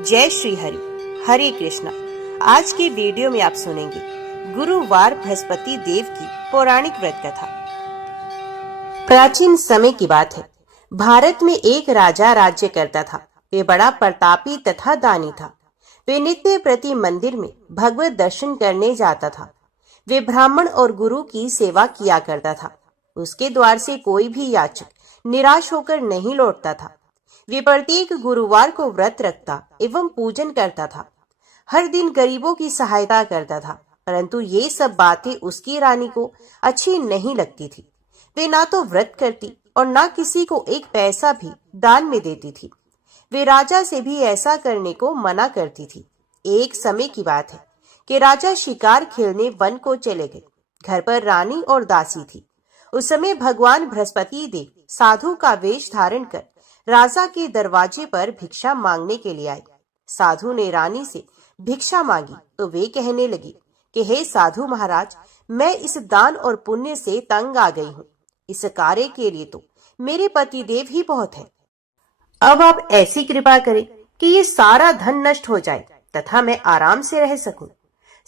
जय श्री हरि। हरे कृष्णा। आज के वीडियो में आप सुनेंगे गुरुवार बृहस्पति देव की पौराणिक व्रत कथा। प्राचीन समय की बात है। भारत में एक राजा राज्य करता था। वे बड़ा प्रतापी तथा दानी था। वे नित्य प्रति मंदिर में भगवत दर्शन करने जाता था। वे ब्राह्मण और गुरु की सेवा किया करता था। उसके द्वार से कोई भी याचक निराश होकर नहीं लौटता था। वे प्रत्येक गुरुवार को व्रत रखता एवं पूजन करता था। हर दिन गरीबों की सहायता करता था, परंतु ये सब बातें उसकी रानी को अच्छी नहीं लगती थी। वे ना तो व्रत करती और ना किसी को एक पैसा भी दान में देती थी। वे राजा से भी ऐसा करने को मना करती थी। एक समय की बात है कि राजा शिकार खेलने वन को चले गए। घर पर रानी और दासी थी। उस समय भगवान बृहस्पति देव साधु का वेश धारण कर राजा के दरवाजे पर भिक्षा मांगने के लिए आए। साधु ने रानी से भिक्षा मांगी तो वे कहने लगी कि हे साधु महाराज, मैं इस दान और पुण्य से तंग आ गई हूँ। इस कार्य के लिए तो मेरे पति देव ही बहुत है। अब आप ऐसी कृपा करें कि ये सारा धन नष्ट हो जाए तथा मैं आराम से रह सकूं।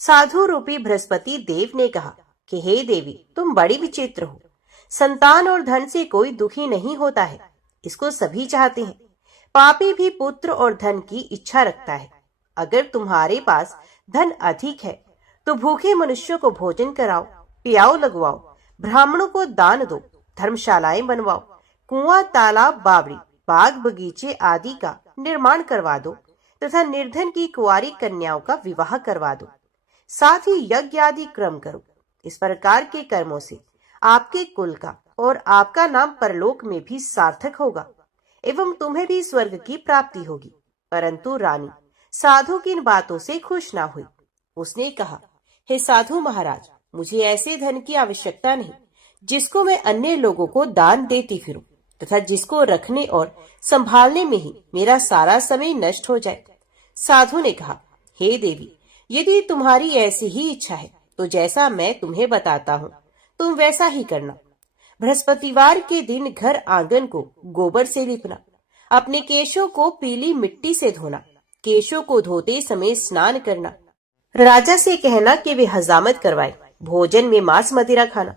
साधु रूपी बृहस्पति देव ने कहा कि हे देवी, तुम बड़ी विचित्र हो। संतान और धन से कोई दुखी नहीं होता है, इसको सभी चाहते हैं। पापी भी पुत्र और धन की इच्छा रखता है। अगर तुम्हारे पास धन अधिक है तो भूखे मनुष्यों को भोजन कराओ, पियाओ लगवाओ, ब्राह्मणों को दान दो, धर्मशालाएं बनवाओ, कुआं, तालाब, बावड़ी, बाग बगीचे आदि का निर्माण करवा दो तथा निर्धन की कुंवारी कन्याओं का विवाह करवा दो। साथ ही यज्ञ आदि क्रम करो। इस प्रकार के कर्मों से आपके कुल का और आपका नाम परलोक में भी सार्थक होगा एवं तुम्हें भी स्वर्ग की प्राप्ति होगी। परंतु रानी साधु की इन बातों से खुश ना हुई। उसने कहा, हे साधु महाराज, मुझे ऐसे धन की आवश्यकता नहीं जिसको मैं अन्य लोगों को दान देती फिरूं तथा जिसको रखने और संभालने में ही मेरा सारा समय नष्ट हो जाए। साधु ने कहा, हे देवी, यदि तुम्हारी ऐसी ही इच्छा है तो जैसा मैं तुम्हें बताता हूँ तुम वैसा ही करना। बृहस्पतिवार के दिन घर आंगन को गोबर से लिपना, अपने केशों को पीली मिट्टी से धोना, केशों को धोते समय स्नान करना, राजा से कहना कि वे हजामत करवाए, भोजन में मांस मदिरा खाना,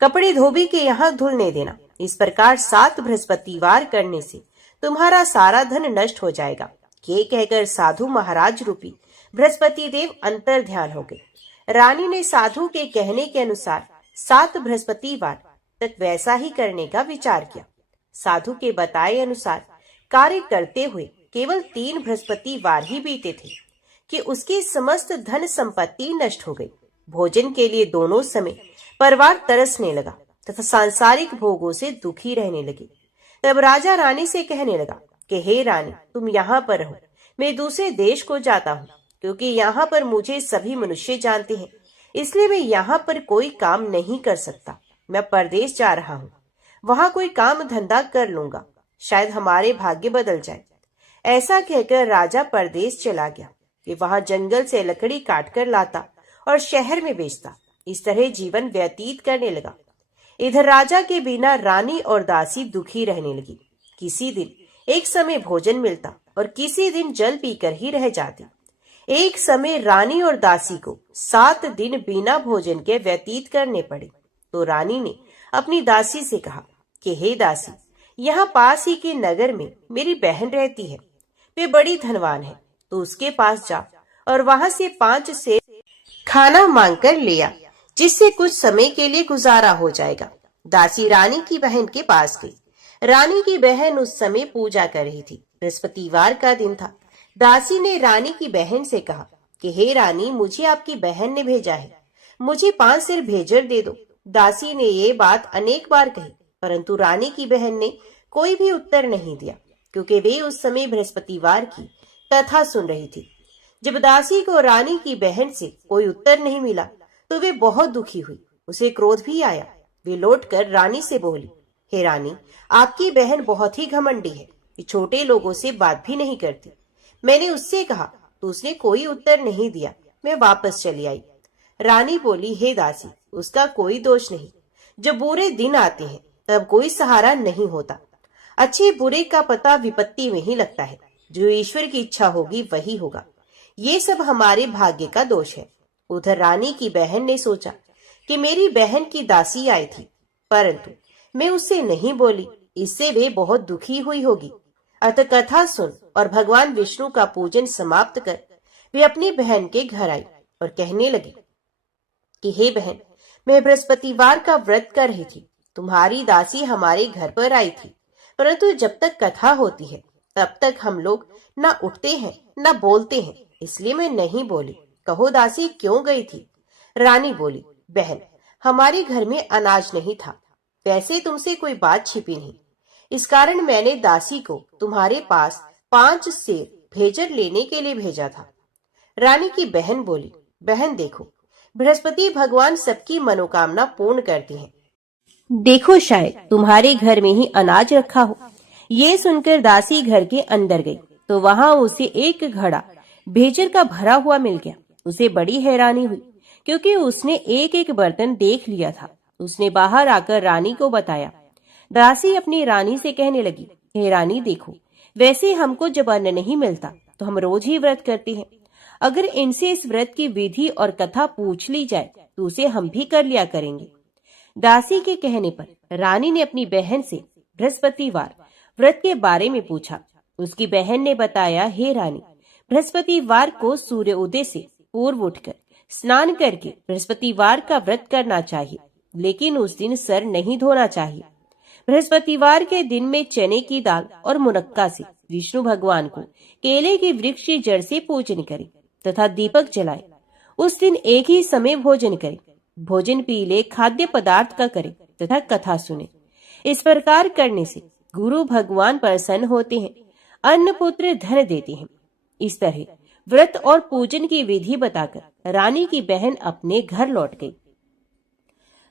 कपड़े धोबी के यहाँ धुलने देना। इस प्रकार 7 बृहस्पतिवार करने से तुम्हारा सारा धन नष्ट हो जाएगा। ये कहकर साधु महाराज रूपी बृहस्पति देव अंतर ध्यान हो गए। रानी ने साधु के कहने के अनुसार 7 बृहस्पतिवार तक वैसा ही करने का विचार किया। साधु के बताए अनुसार कार्य करते हुए केवल 3 बृहस्पतिवार ही बीते थे कि उसकी समस्त धन संपत्ति नष्ट हो गई। भोजन के लिए दोनों समय परिवार तरसने लगा तथा सांसारिक भोगों से दुखी रहने लगे। तब राजा रानी से कहने लगा कि हे रानी, तुम यहाँ पर रहो, मैं दूसरे देश को जाता हूँ, क्योंकि यहाँ पर मुझे सभी मनुष्य जानते हैं, इसलिए मैं यहाँ पर कोई काम नहीं कर सकता। मैं परदेश जा रहा हूँ, वहां कोई काम धंधा कर लूंगा, शायद हमारे भाग्य बदल जाए। ऐसा कहकर राजा परदेश चला गया। वे वहां जंगल से लकड़ी काट कर लाता और शहर में बेचता। इस तरह जीवन व्यतीत करने लगा। इधर राजा के बिना रानी और दासी दुखी रहने लगी। किसी दिन एक समय भोजन मिलता और किसी दिन जल पीकर ही रह जाती। एक समय रानी और दासी को 7 दिन बिना भोजन के व्यतीत करने पड़े। तो रानी ने अपनी दासी से कहा कि हे दासी, यहाँ पास ही के नगर में मेरी बहन रहती है, वे बड़ी धनवान है, तो उसके पास जा और वहां से 5 से खाना मांग कर ले आ, जिससे कुछ समय के लिए गुजारा हो जाएगा। दासी रानी की बहन के पास गई। रानी की बहन उस समय पूजा कर रही थी। बृहस्पतिवार का दिन था। दासी ने रानी की बहन से कहा कि हे रानी, मुझे आपकी बहन ने भेजा है, मुझे 5 सेर भेजर दे दो। दासी ने ये बात अनेक बार कही, परंतु रानी की बहन ने कोई भी उत्तर नहीं दिया, क्योंकि वे उस समय बृहस्पतिवार की कथा सुन रही थी। जब दासी को रानी की बहन से कोई उत्तर नहीं मिला तो वे बहुत दुखी हुई। उसे क्रोध भी आया। वे लौटकर रानी से बोली, हे रानी, आपकी बहन बहुत ही घमंडी है, ये छोटे लोगों से बात भी नहीं करती। मैंने उससे कहा तो उसने कोई उत्तर नहीं दिया। मैं वापस चली आई। रानी बोली, हे दासी, उसका कोई दोष नहीं। जब बुरे दिन आते हैं तब कोई सहारा नहीं होता। अच्छे बुरे का पता विपत्ति में ही लगता है। जो ईश्वर की इच्छा होगी वही होगा। ये सब हमारे भाग्य का दोष है। उधर रानी की बहन ने सोचा कि मेरी बहन की दासी आई थी, परंतु मैं उससे नहीं बोली, इससे वे बहुत दुखी हुई होगी। अतः कथा सुन और भगवान विष्णु का पूजन समाप्त कर वे अपनी बहन के घर आई और कहने लगी कि हे बहन, मैं बृहस्पतिवार का व्रत कर रही थी। तुम्हारी दासी हमारे घर पर आई थी, परंतु जब तक कथा होती है तब तक हम लोग ना उठते हैं ना बोलते हैं, इसलिए मैं नहीं बोली। कहो दासी क्यों गई थी? रानी बोली, बहन, हमारे घर में अनाज नहीं था। वैसे तुमसे कोई बात छिपी नहीं, इस कारण मैंने दासी को तुम्हारे पास 5 सेर भेजर लेने के लिए भेजा था। रानी की बहन बोली, बहन देखो, बृहस्पति भगवान सबकी मनोकामना पूर्ण करते हैं। देखो शायद तुम्हारे घर में ही अनाज रखा हो। ये सुनकर दासी घर के अंदर गई तो वहां उसे एक घड़ा भेजर का भरा हुआ मिल गया। उसे बड़ी हैरानी हुई क्योंकि उसने एक एक बर्तन देख लिया था। उसने बाहर आकर रानी को बताया। दासी अपनी रानी से कहने लगी, हे रानी देखो, वैसे हमको जब अन्न नहीं मिलता तो हम रोज ही व्रत करते हैं। अगर इनसे इस व्रत की विधि और कथा पूछ ली जाए तो उसे हम भी कर लिया करेंगे। दासी के कहने पर रानी ने अपनी बहन से बृहस्पतिवार व्रत के बारे में पूछा। उसकी बहन ने बताया, हे रानी, बृहस्पतिवार को सूर्य उदय से पूर्व उठकर स्नान करके बृहस्पतिवार का व्रत करना चाहिए, लेकिन उस दिन सर नहीं धोना चाहिए। बृहस्पतिवार के दिन में चने की दाल और मुनक्का से विष्णु भगवान को केले के वृक्ष की जड़ से पूजन करें तथा दीपक जलाए। उस दिन एक ही समय भोजन करें। भोजन पीले खाद्य पदार्थ का करें तथा कथा सुने। इस प्रकार करने से गुरु भगवान प्रसन्न होते हैं, अन्न पुत्र धन देते हैं। इस तरह व्रत और पूजन की विधि बताकर रानी की बहन अपने घर लौट गई।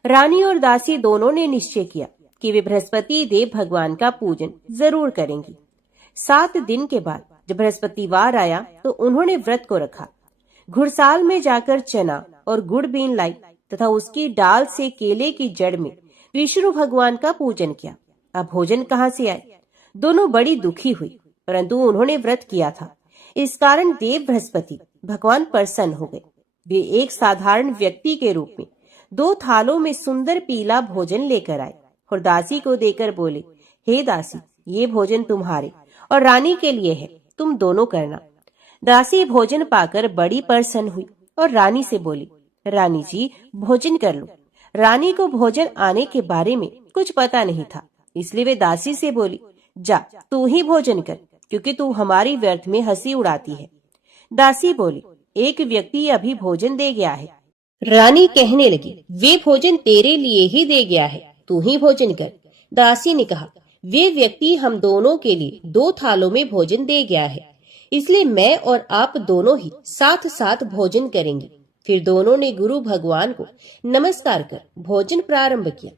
रानी और दासी दोनों ने निश्चय किया कि वे बृहस्पति देव भगवान का पूजन जरूर करेंगी। 7 दिन के बाद जब बृहस्पतिवार आया तो उन्होंने व्रत को रखा। घुड़साल में जाकर चना और गुड़ बीन लाई तथा उसकी डाल से केले की जड़ में विष्णु भगवान का पूजन किया। अब भोजन कहाँ से आए? दोनों बड़ी दुखी हुई, परंतु उन्होंने व्रत किया था, इस कारण देव बृहस्पति भगवान प्रसन्न हो गए। वे एक साधारण व्यक्ति के रूप में 2 थालों में सुंदर पीला भोजन लेकर आए और दासी को देकर बोले, हे दासी, ये भोजन तुम्हारे और रानी के लिए है, तुम दोनों करना। दासी भोजन पाकर बड़ी प्रसन्न हुई और रानी से बोली, रानी जी भोजन कर लो। रानी को भोजन आने के बारे में कुछ पता नहीं था, इसलिए वे दासी से बोली, जा तू ही भोजन कर, क्योंकि तू हमारी व्यर्थ में हंसी उड़ाती है। दासी बोली, एक व्यक्ति अभी भोजन दे गया है। रानी कहने लगी, वे भोजन तेरे लिए ही दे गया है, तू ही भोजन कर। दासी ने कहा, वे व्यक्ति हम दोनों के लिए 2 थालों में भोजन दे गया है, इसलिए मैं और आप दोनों ही साथ साथ भोजन करेंगे। फिर दोनों ने गुरु भगवान को नमस्कार कर भोजन प्रारंभ किया।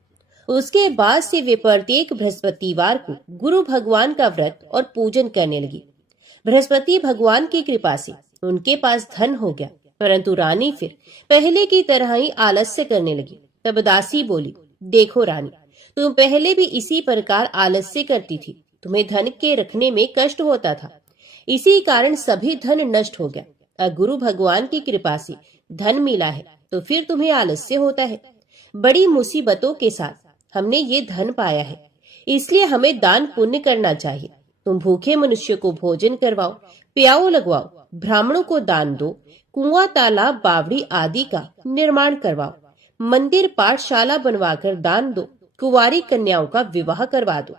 उसके बाद से वे प्रत्येक बृहस्पतिवार को गुरु भगवान का व्रत और पूजन करने लगी। बृहस्पति भगवान की कृपा से उनके पास धन हो गया, परंतु रानी फिर पहले की तरह ही आलस्य करने लगी। तब दासी बोली, देखो रानी, तुम पहले भी इसी प्रकार आलस्य करती थी, तुम्हें धन के रखने में कष्ट होता था, इसी कारण सभी धन नष्ट हो गया। अब गुरु भगवान की कृपा से धन मिला है तो फिर तुम्हें आलस्य होता है। बड़ी मुसीबतों के साथ हमने ये धन पाया है, इसलिए हमें दान पुण्य करना चाहिए। तुम भूखे मनुष्य को भोजन करवाओ, प्याऊ लगवाओ, ब्राह्मणों को दान दो, कुआं तालाब बावड़ी आदि का निर्माण करवाओ, मंदिर पाठशाला बनवाकर दान दो, कुंवारी कन्याओं का विवाह करवा दो।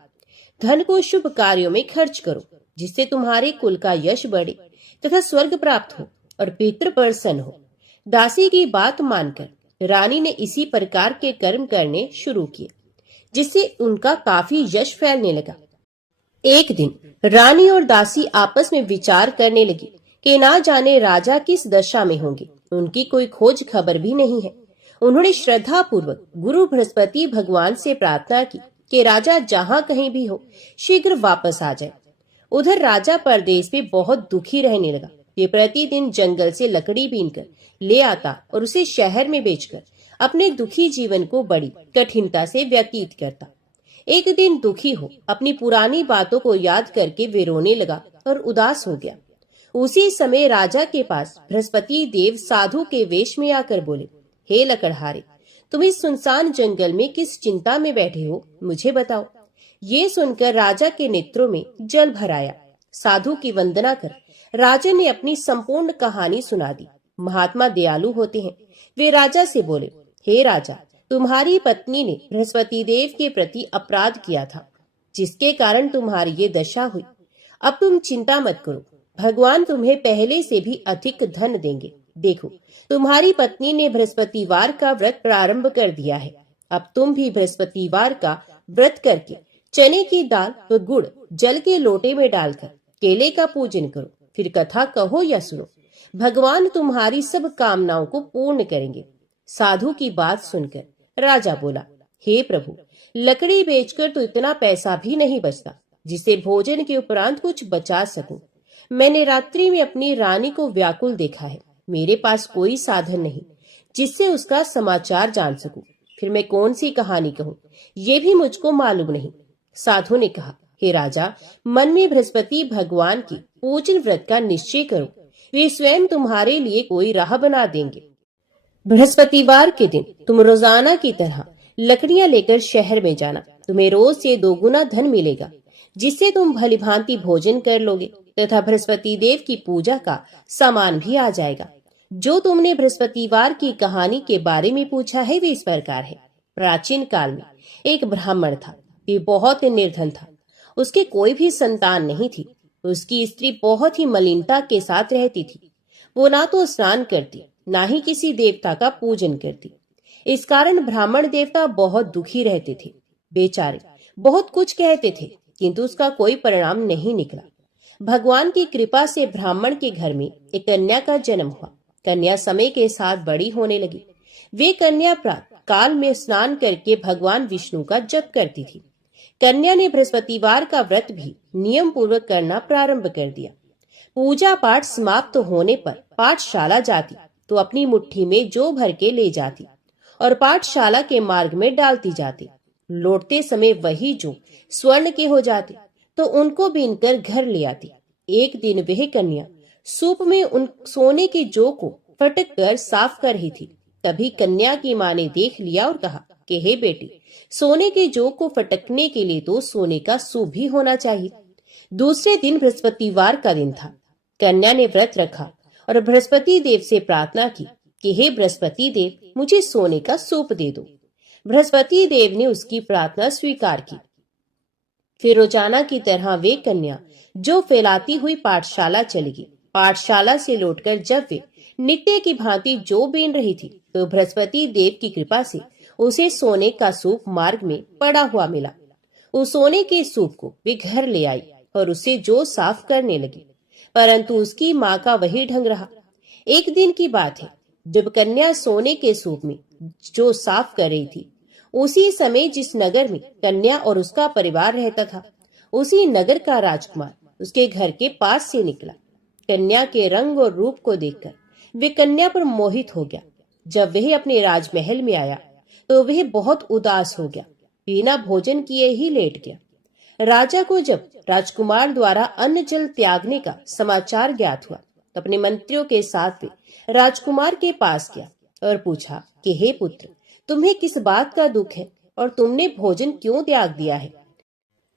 धन को शुभ कार्यों में खर्च करो, जिससे तुम्हारे कुल का यश बढ़े तथा स्वर्ग प्राप्त हो और पितृ प्रसन्न हो। दासी की बात मानकर रानी ने इसी प्रकार के कर्म करने शुरू किए, जिससे उनका काफी यश फैलने लगा। एक दिन रानी और दासी आपस में विचार करने लगी कि ना जाने राजा किस दशा में होंगे, उनकी कोई खोज खबर भी नहीं है। उन्होंने श्रद्धा पूर्वक गुरु बृहस्पति भगवान से प्रार्थना की कि राजा जहाँ कहीं भी हो शीघ्र वापस आ जाए। उधर राजा परदेश में बहुत दुखी रहने लगा। वे प्रतिदिन जंगल से लकड़ी बीनकर ले आता और उसे शहर में बेचकर अपने दुखी जीवन को बड़ी कठिनता से व्यतीत करता। एक दिन दुखी हो अपनी पुरानी बातों को याद करके वे रोने लगा और उदास हो गया। उसी समय राजा के पास बृहस्पति देव साधु के वेश में आकर बोले, हे लकड़हारे, तुम इस सुनसान जंगल में किस चिंता में बैठे हो, मुझे बताओ। ये सुनकर राजा के नेत्रों में जल भर आया। साधु की वंदना कर राजा ने अपनी संपूर्ण कहानी सुना दी। महात्मा दयालु होते हैं। वे राजा से बोले, हे राजा, तुम्हारी पत्नी ने बृहस्पति देव के प्रति अपराध किया था, जिसके कारण तुम्हारी ये दशा हुई। अब तुम चिंता मत करो, भगवान तुम्हें पहले से भी अधिक धन देंगे। देखो, तुम्हारी पत्नी ने बृहस्पतिवार का व्रत प्रारंभ कर दिया है। अब तुम भी बृहस्पतिवार का व्रत करके चने की दाल व गुड़ जल के लोटे में डालकर केले का पूजन करो, फिर कथा कहो या सुनो। भगवान तुम्हारी सब कामनाओं को पूर्ण करेंगे। साधु की बात सुनकर राजा बोला, हे प्रभु, लकड़ी बेचकर तो इतना पैसा भी नहीं बचता जिसे भोजन के उपरांत कुछ बचा सकूं। मैंने रात्रि में अपनी रानी को व्याकुल देखा है। मेरे पास कोई साधन नहीं जिससे उसका समाचार जान सकूं। फिर मैं कौन सी कहानी कहूं, ये भी मुझको मालूम नहीं। साधु ने कहा, हे राजा, मन में बृहस्पति भगवान की पूजन व्रत का निश्चय करो, वे स्वयं तुम्हारे लिए कोई राह बना देंगे। बृहस्पतिवार के दिन तुम रोजाना की तरह लकड़ियां लेकर शहर में जाना। तुम्हें रोज से 2 गुना धन मिलेगा, जिससे तुम भलीभांति भोजन कर लोगे तथा बृहस्पति देव की पूजा का सामान भी आ जाएगा। जो तुमने बृहस्पतिवार की कहानी के बारे में पूछा है, वे इस प्रकार है। प्राचीन काल में एक ब्राह्मण था। वे बहुत निर्धन था। उसके कोई भी संतान नहीं थी। उसकी स्त्री बहुत ही मलिनता के साथ रहती थी। वो ना तो स्नान करती, ना ही किसी देवता का पूजन करती। इस कारण ब्राह्मण देवता बहुत दुखी रहते थे। बेचारे बहुत कुछ कहते थे, किंतु उसका कोई परिणाम नहीं निकला। भगवान की कृपा से ब्राह्मण के घर में एक कन्या का जन्म हुआ। कन्या समय के साथ बड़ी होने लगी। वे कन्या प्रातः काल में स्नान करके भगवान विष्णु का जप करती थी। कन्या ने बृहस्पतिवार का व्रत भी नियम पूर्वक करना प्रारंभ कर दिया। पूजा पाठ समाप्त होने पर पाठशाला जाती तो अपनी मुट्ठी में जौ भर के ले जाती और पाठशाला के मार्ग में डालती जाती। लौटते समय वही जौ स्वर्ण के हो जाते तो उनको बीनकर घर ले आती। एक दिन वह कन्या सूप में उन सोने के जौ को फटक कर साफ कर रही थी। तभी कन्या की माँ ने देख लिया और कहा कि हे बेटी, सोने के जौ को फटकने के लिए तो सोने का सूप भी होना चाहिए। दूसरे दिन बृहस्पतिवार का दिन था। कन्या ने व्रत रखा और बृहस्पति देव से प्रार्थना की कि हे बृहस्पति देव, मुझे सोने का सूप दे दो। बृहस्पति देव ने उसकी प्रार्थना स्वीकार की। फिर रोजाना की तरह वे कन्या जो फैलाती हुई पाठशाला चली गई। पाठशाला से लौटकर जब वे नित्य की भांति जो बीन रही थी तो बृहस्पति देव की कृपा से उसे सोने का सूप मार्ग में पड़ा हुआ मिला। उस सोने के सूप को वे घर ले आई और उसे जो साफ करने लगी, परंतु उसकी माँ का वही ढंग रहा। एक दिन की बात है, जब कन्या सोने के सूप में जो साफ कर रही थी, उसी समय जिस नगर में कन्या और उसका परिवार रहता था, उसी नगर का राजकुमार उसके घर के पास से निकला। कन्या के रंग और रूप को देखकर वे कन्या पर मोहित हो गया। जब वह अपने राजमहल में आया तो वह बहुत उदास हो गया, बिना भोजन किए ही लेट गया। राजा को जब राजकुमार द्वारा अन्न जल त्यागने का समाचार ज्ञात हुआ तो अपने मंत्रियों के साथ वे राजकुमार के पास गया और पूछा कि हे पुत्र, तुम्हें किस बात का दुख है और तुमने भोजन क्यों त्याग दिया है?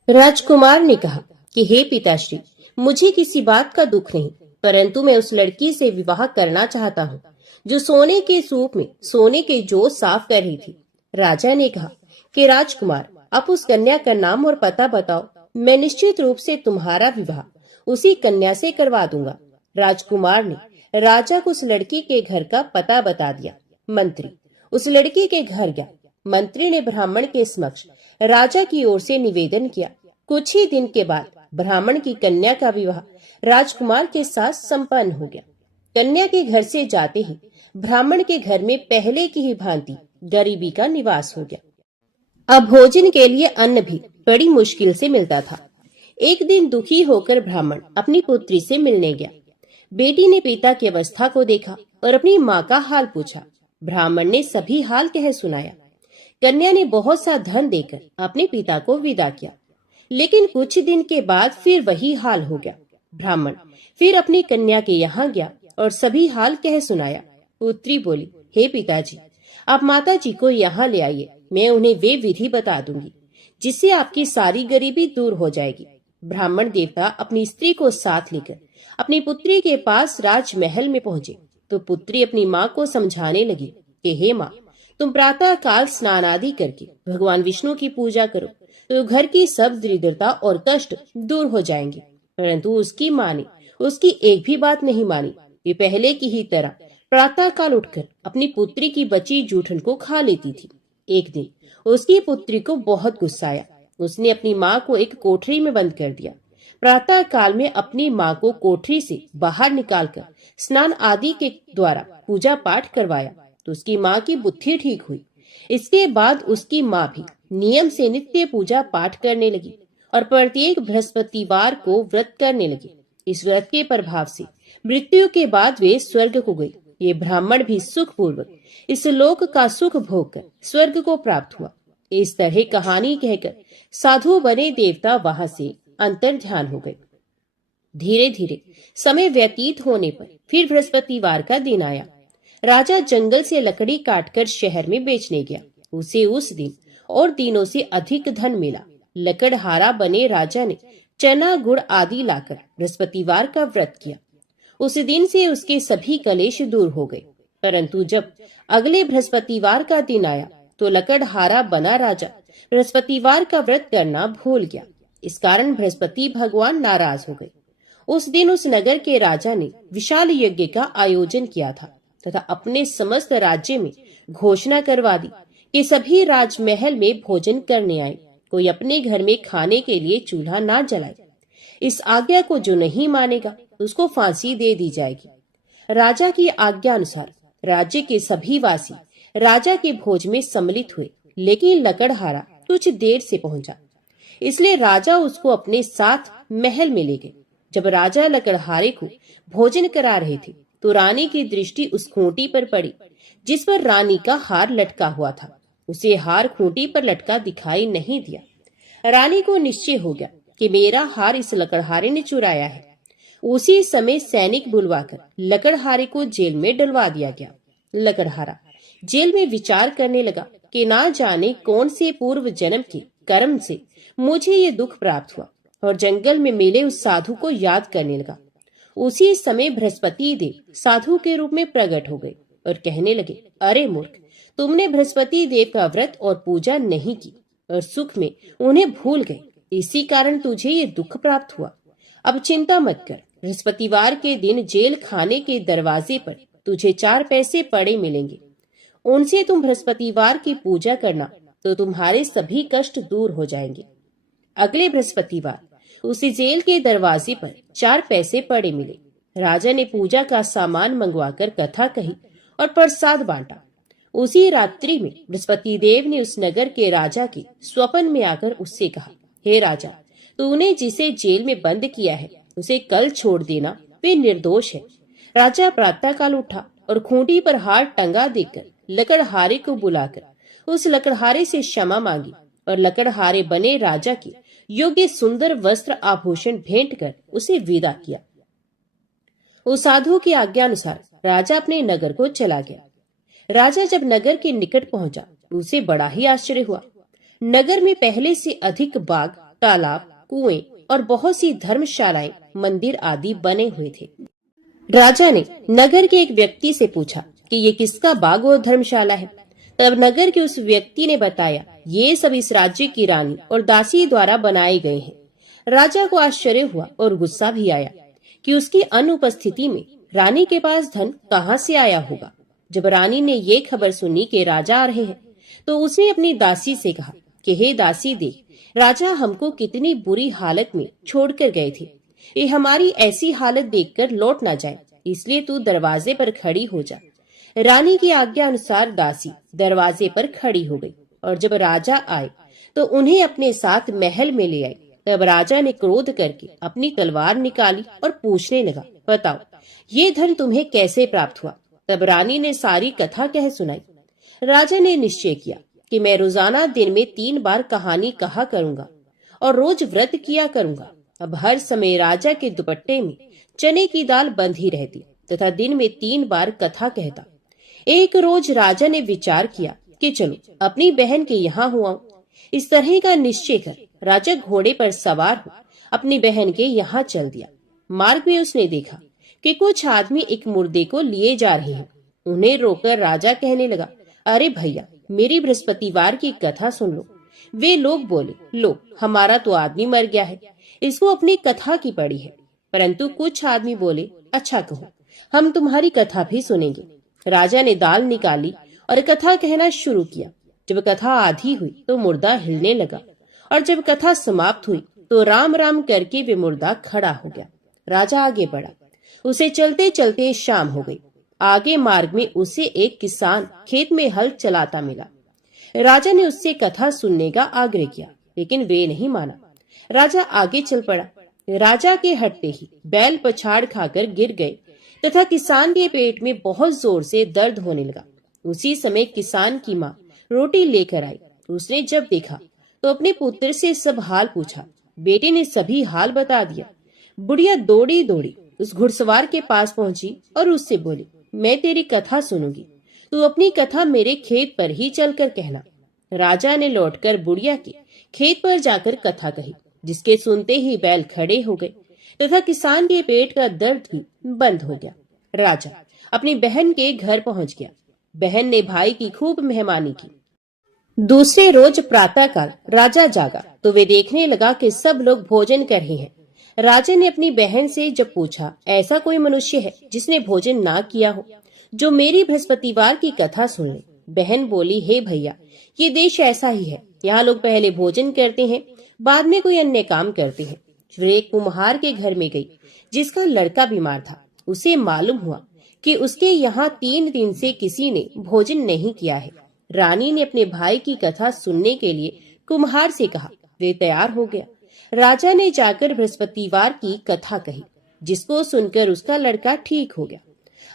राजकुमार ने कहा कि हे पिताश्री, मुझे किसी बात का दुख नहीं, परंतु मैं उस लड़की से विवाह करना चाहता हूँ जो सोने के सूप में सोने के जौ साफ कर रही थी। राजा ने कहा कि राजकुमार, आप उस कन्या का नाम और पता बताओ, मैं निश्चित रूप से तुम्हारा विवाह उसी कन्या से करवा दूंगा। राजकुमार ने राजा को उस लड़की के घर का पता बता दिया। मंत्री उस लड़की के घर गया। मंत्री ने ब्राह्मण के समक्ष राजा की ओर से निवेदन किया। कुछ ही दिन के बाद ब्राह्मण की कन्या का विवाह राजकुमार के साथ संपन्न हो गया। कन्या के घर से जाते ही ब्राह्मण के घर में पहले की ही भांति गरीबी का निवास हो गया। अब भोजन के लिए अन्न भी बड़ी मुश्किल से मिलता था। एक दिन दुखी होकर ब्राह्मण अपनी पुत्री से मिलने गया। बेटी ने पिता की अवस्था को देखा और अपनी माँ का हाल पूछा। ब्राह्मण ने सभी हाल कह सुनाया। कन्या ने बहुत सा धन देकर अपने पिता को विदा किया, लेकिन कुछ दिन के बाद फिर वही हाल हो गया। ब्राह्मण फिर अपनी कन्या के यहाँ गया और सभी हाल कह सुनाया। पुत्री बोली, हे पिताजी, आप माता जी को यहाँ ले आइए, मैं उन्हें वे विधि बता दूंगी जिससे आपकी सारी गरीबी दूर हो जाएगी। ब्राह्मण देवता अपनी स्त्री को साथ लेकर अपनी पुत्री के पास राजमहल में पहुंचे तो पुत्री अपनी माँ को समझाने लगी कि हे माँ, तुम प्रातः काल स्नान आदि करके भगवान विष्णु की पूजा करो तो घर की सब दरिद्रता और कष्ट दूर हो जाएंगे। परंतु उसकी माँ ने उसकी एक भी बात नहीं मानी। वे पहले की ही तरह प्रातः काल उठकर अपनी पुत्री की बची जूठन को खा लेती थी। एक दिन उसकी पुत्री को बहुत गुस्सा आया। उसने अपनी माँ को एक कोठरी में बंद कर दिया। प्रातः काल में अपनी माँ को कोठरी से बाहर निकालकर स्नान आदि के द्वारा पूजा पाठ करवाया तो उसकी माँ की बुद्धि ठीक हुई। इसके बाद उसकी माँ भी नियम से नित्य पूजा पाठ करने लगी और प्रत्येक बृहस्पतिवार को व्रत करने लगी। इस व्रत के प्रभाव से मृत्यु के बाद वे स्वर्ग को गई। ये ब्राह्मण भी सुख पूर्वक इस लोक का सुख भोग कर स्वर्ग को प्राप्त हुआ। इस तरह कहानी कहकर साधु बने देवता वहां से अंतर ध्यान हो गए। धीरे धीरे समय व्यतीत होने पर फिर बृहस्पतिवार का दिन आया। राजा जंगल से लकड़ी काटकर शहर में बेचने गया। उसे उस दिन और दिनों से अधिक धन मिला। लकड़हारा बने राजा ने चना गुड़ आदि लाकर बृहस्पतिवार का व्रत किया। उस दिन से उसके सभी कलेश दूर हो गए। परंतु जब अगले बृहस्पतिवार का दिन आया तो लकड़हारा बना राजा बृहस्पतिवार का व्रत करना भूल गया। इस कारण बृहस्पति भगवान नाराज हो गए। उस दिन उस नगर के राजा ने विशाल यज्ञ का आयोजन किया था तथा अपने समस्त राज्य में घोषणा करवा दी कि सभी राजमहल में भोजन करने आए, कोई अपने घर में खाने के लिए चूल्हा ना जलाए। इस आज्ञा को जो नहीं मानेगा उसको फांसी दे दी जाएगी। राजा की आज्ञा अनुसार राज्य के सभी वासी राजा के भोज में सम्मिलित हुए, लेकिन लकड़हारा कुछ देर से पहुंचा, इसलिए राजा उसको अपने साथ महल में ले गए। जब राजा लकड़हारे को भोजन करा रहे थे तो रानी की दृष्टि उस खूंटी पर पड़ी जिस पर रानी का हार लटका हुआ था। उसे हार खूंटी पर लटका दिखाई नहीं दिया। रानी को निश्चय हो गया कि मेरा हार इस लकड़हारे ने चुराया है। उसी समय सैनिक बुलवाकर लकड़हारे को जेल में डलवा दिया गया। लकड़हारा जेल में विचार करने लगा कि ना जाने कौन से पूर्व जन्म के कर्म से मुझे ये दुख प्राप्त हुआ, और जंगल में मिले उस साधु को याद करने लगा। उसी समय बृहस्पति देव साधु के रूप में प्रकट हो गए और कहने लगे, अरे मूर्ख, तुमने बृहस्पति देव का व्रत और पूजा नहीं की और सुख में उन्हें भूल गए, इसी कारण तुझे ये दुख प्राप्त हुआ। अब चिंता मत कर, बृहस्पतिवार के दिन जेल खाने के दरवाजे पर तुझे 4 पैसे पड़े मिलेंगे। उनसे तुम बृहस्पतिवार की पूजा करना तो तुम्हारे सभी कष्ट दूर हो जाएंगे। अगले बृहस्पतिवार उसी जेल के दरवाजे पर 4 पैसे पड़े मिले। राजा ने पूजा का सामान मंगवाकर कथा कही और प्रसाद बांटा। उसी रात्रि में बृहस्पति देव ने उस नगर के राजा के स्वप्न में आकर उससे कहा, हे राजा, तूने जिसे जेल में बंद किया है उसे कल छोड़ देना, वे निर्दोष है। राजा प्रातःकाल उठा और खूंटी पर हार टंगा देकर लकड़हारे को बुलाकर उस लकड़हारे से क्षमा मांगी और लकड़हारे बने राजा के योग्य सुंदर वस्त्र आभूषण भेंट कर उसे विदा किया। उस साधु की आज्ञा अनुसार राजा अपने नगर को चला गया। राजा जब नगर के निकट पहुंचा उसे बड़ा ही आश्चर्य हुआ। नगर में पहले से अधिक बाग, तालाब, कुएं और बहुत सी धर्मशालाएं, मंदिर आदि बने हुए थे। राजा ने नगर के एक व्यक्ति से पूछा कि ये किसका बाग और धर्मशाला है। तब नगर के उस व्यक्ति ने बताया, ये सब इस राज्य की रानी और दासी द्वारा बनाए गए हैं। राजा को आश्चर्य हुआ और गुस्सा भी आया कि उसकी अनुपस्थिति में रानी के पास धन कहाँ से आया होगा। जब रानी ने ये खबर सुनी कि राजा आ रहे हैं तो उसने अपनी दासी से कहा कि हे दासी देख, राजा हमको कितनी बुरी हालत में छोड़कर गए थे। ये हमारी ऐसी हालत देखकर लौट ना जाए, इसलिए तू दरवाजे पर खड़ी हो जा। रानी की आज्ञा अनुसार दासी दरवाजे पर खड़ी हो गई और जब राजा आए तो उन्हें अपने साथ महल में ले आई। तब राजा ने क्रोध करके अपनी तलवार निकाली और पूछने लगा, बताओ ये धन तुम्हें कैसे प्राप्त हुआ। तब रानी ने सारी कथा कह सुनाई। राजा ने निश्चय किया कि मैं रोजाना दिन में 3 बार कहानी कहा करूंगा और रोज व्रत किया करूंगा अब हर समय राजा के दुपट्टे में चने की दाल बंधी रहती तथा दिन में 3 बार कथा कहता। एक रोज राजा ने विचार किया कि चलो अपनी बहन के यहाँ हुआ। इस तरह का निश्चय कर राजा घोड़े पर सवार हो अपनी बहन के यहाँ चल दिया। मार्ग में उसने देखा कि कुछ आदमी एक मुर्दे को लिए जा रहे हैं। उन्हें रोककर राजा कहने लगा, अरे भैया, मेरी बृहस्पतिवार की कथा सुन लो। वे लोग बोले, लो, हमारा तो आदमी मर गया है, इसको अपनी कथा की पड़ी है। परंतु कुछ आदमी बोले, अच्छा कहो, हम तुम्हारी कथा भी सुनेंगे। राजा ने दाल निकाली और कथा कहना शुरू किया। जब कथा आधी हुई तो मुर्दा हिलने लगा और जब कथा समाप्त हुई तो राम राम करके वे मुर्दा खड़ा हो गया। राजा आगे बढ़ा। उसे चलते चलते शाम हो गई। आगे मार्ग में उसे एक किसान खेत में हल चलाता मिला। राजा ने उससे कथा सुनने का आग्रह किया, लेकिन वे नहीं माना। राजा आगे चल पड़ा। राजा के हटते ही बैल पछाड़ खाकर गिर गए तथा किसान के पेट में बहुत जोर से दर्द होने लगा। उसी समय किसान की माँ रोटी लेकर आई। उसने जब देखा तो अपने पुत्र से सब हाल पूछा। बेटे ने सभी हाल बता दिया। बुढ़िया दौड़ी दौड़ी उस घुड़सवार के पास पहुंची और उससे बोली, मैं तेरी कथा सुनूंगी, तू अपनी कथा मेरे खेत पर ही चलकर कहना। राजा ने लौटकर बुढ़िया के खेत पर जाकर कथा कही, जिसके सुनते ही बैल खड़े हो गए तथा किसान के पेट का दर्द भी बंद हो गया। राजा अपनी बहन के घर पहुंच गया। बहन ने भाई की खूब मेहमानी की। दूसरे रोज प्रातःकाल राजा जागा तो वे देखने लगा कि सब लोग भोजन कर रहे हैं। राजा ने अपनी बहन से जब पूछा, ऐसा कोई मनुष्य है जिसने भोजन ना किया हो, जो मेरी बृहस्पतिवार की कथा सुन ले? बहन बोली, हे भैया, ये देश ऐसा ही है। यहाँ लोग पहले भोजन करते हैं, बाद में कोई अन्य काम करते हैं। फिर एक कुम्हार के घर में गई, जिसका लड़का बीमार था। उसे मालूम हुआ कि उसके यहाँ 3 दिन से किसी ने भोजन नहीं किया है। रानी ने अपने भाई की कथा सुनने के लिए कुम्हार से कहा। वे तैयार हो गया। राजा ने जाकर बृहस्पतिवार की कथा कही, जिसको सुनकर उसका लड़का ठीक हो गया।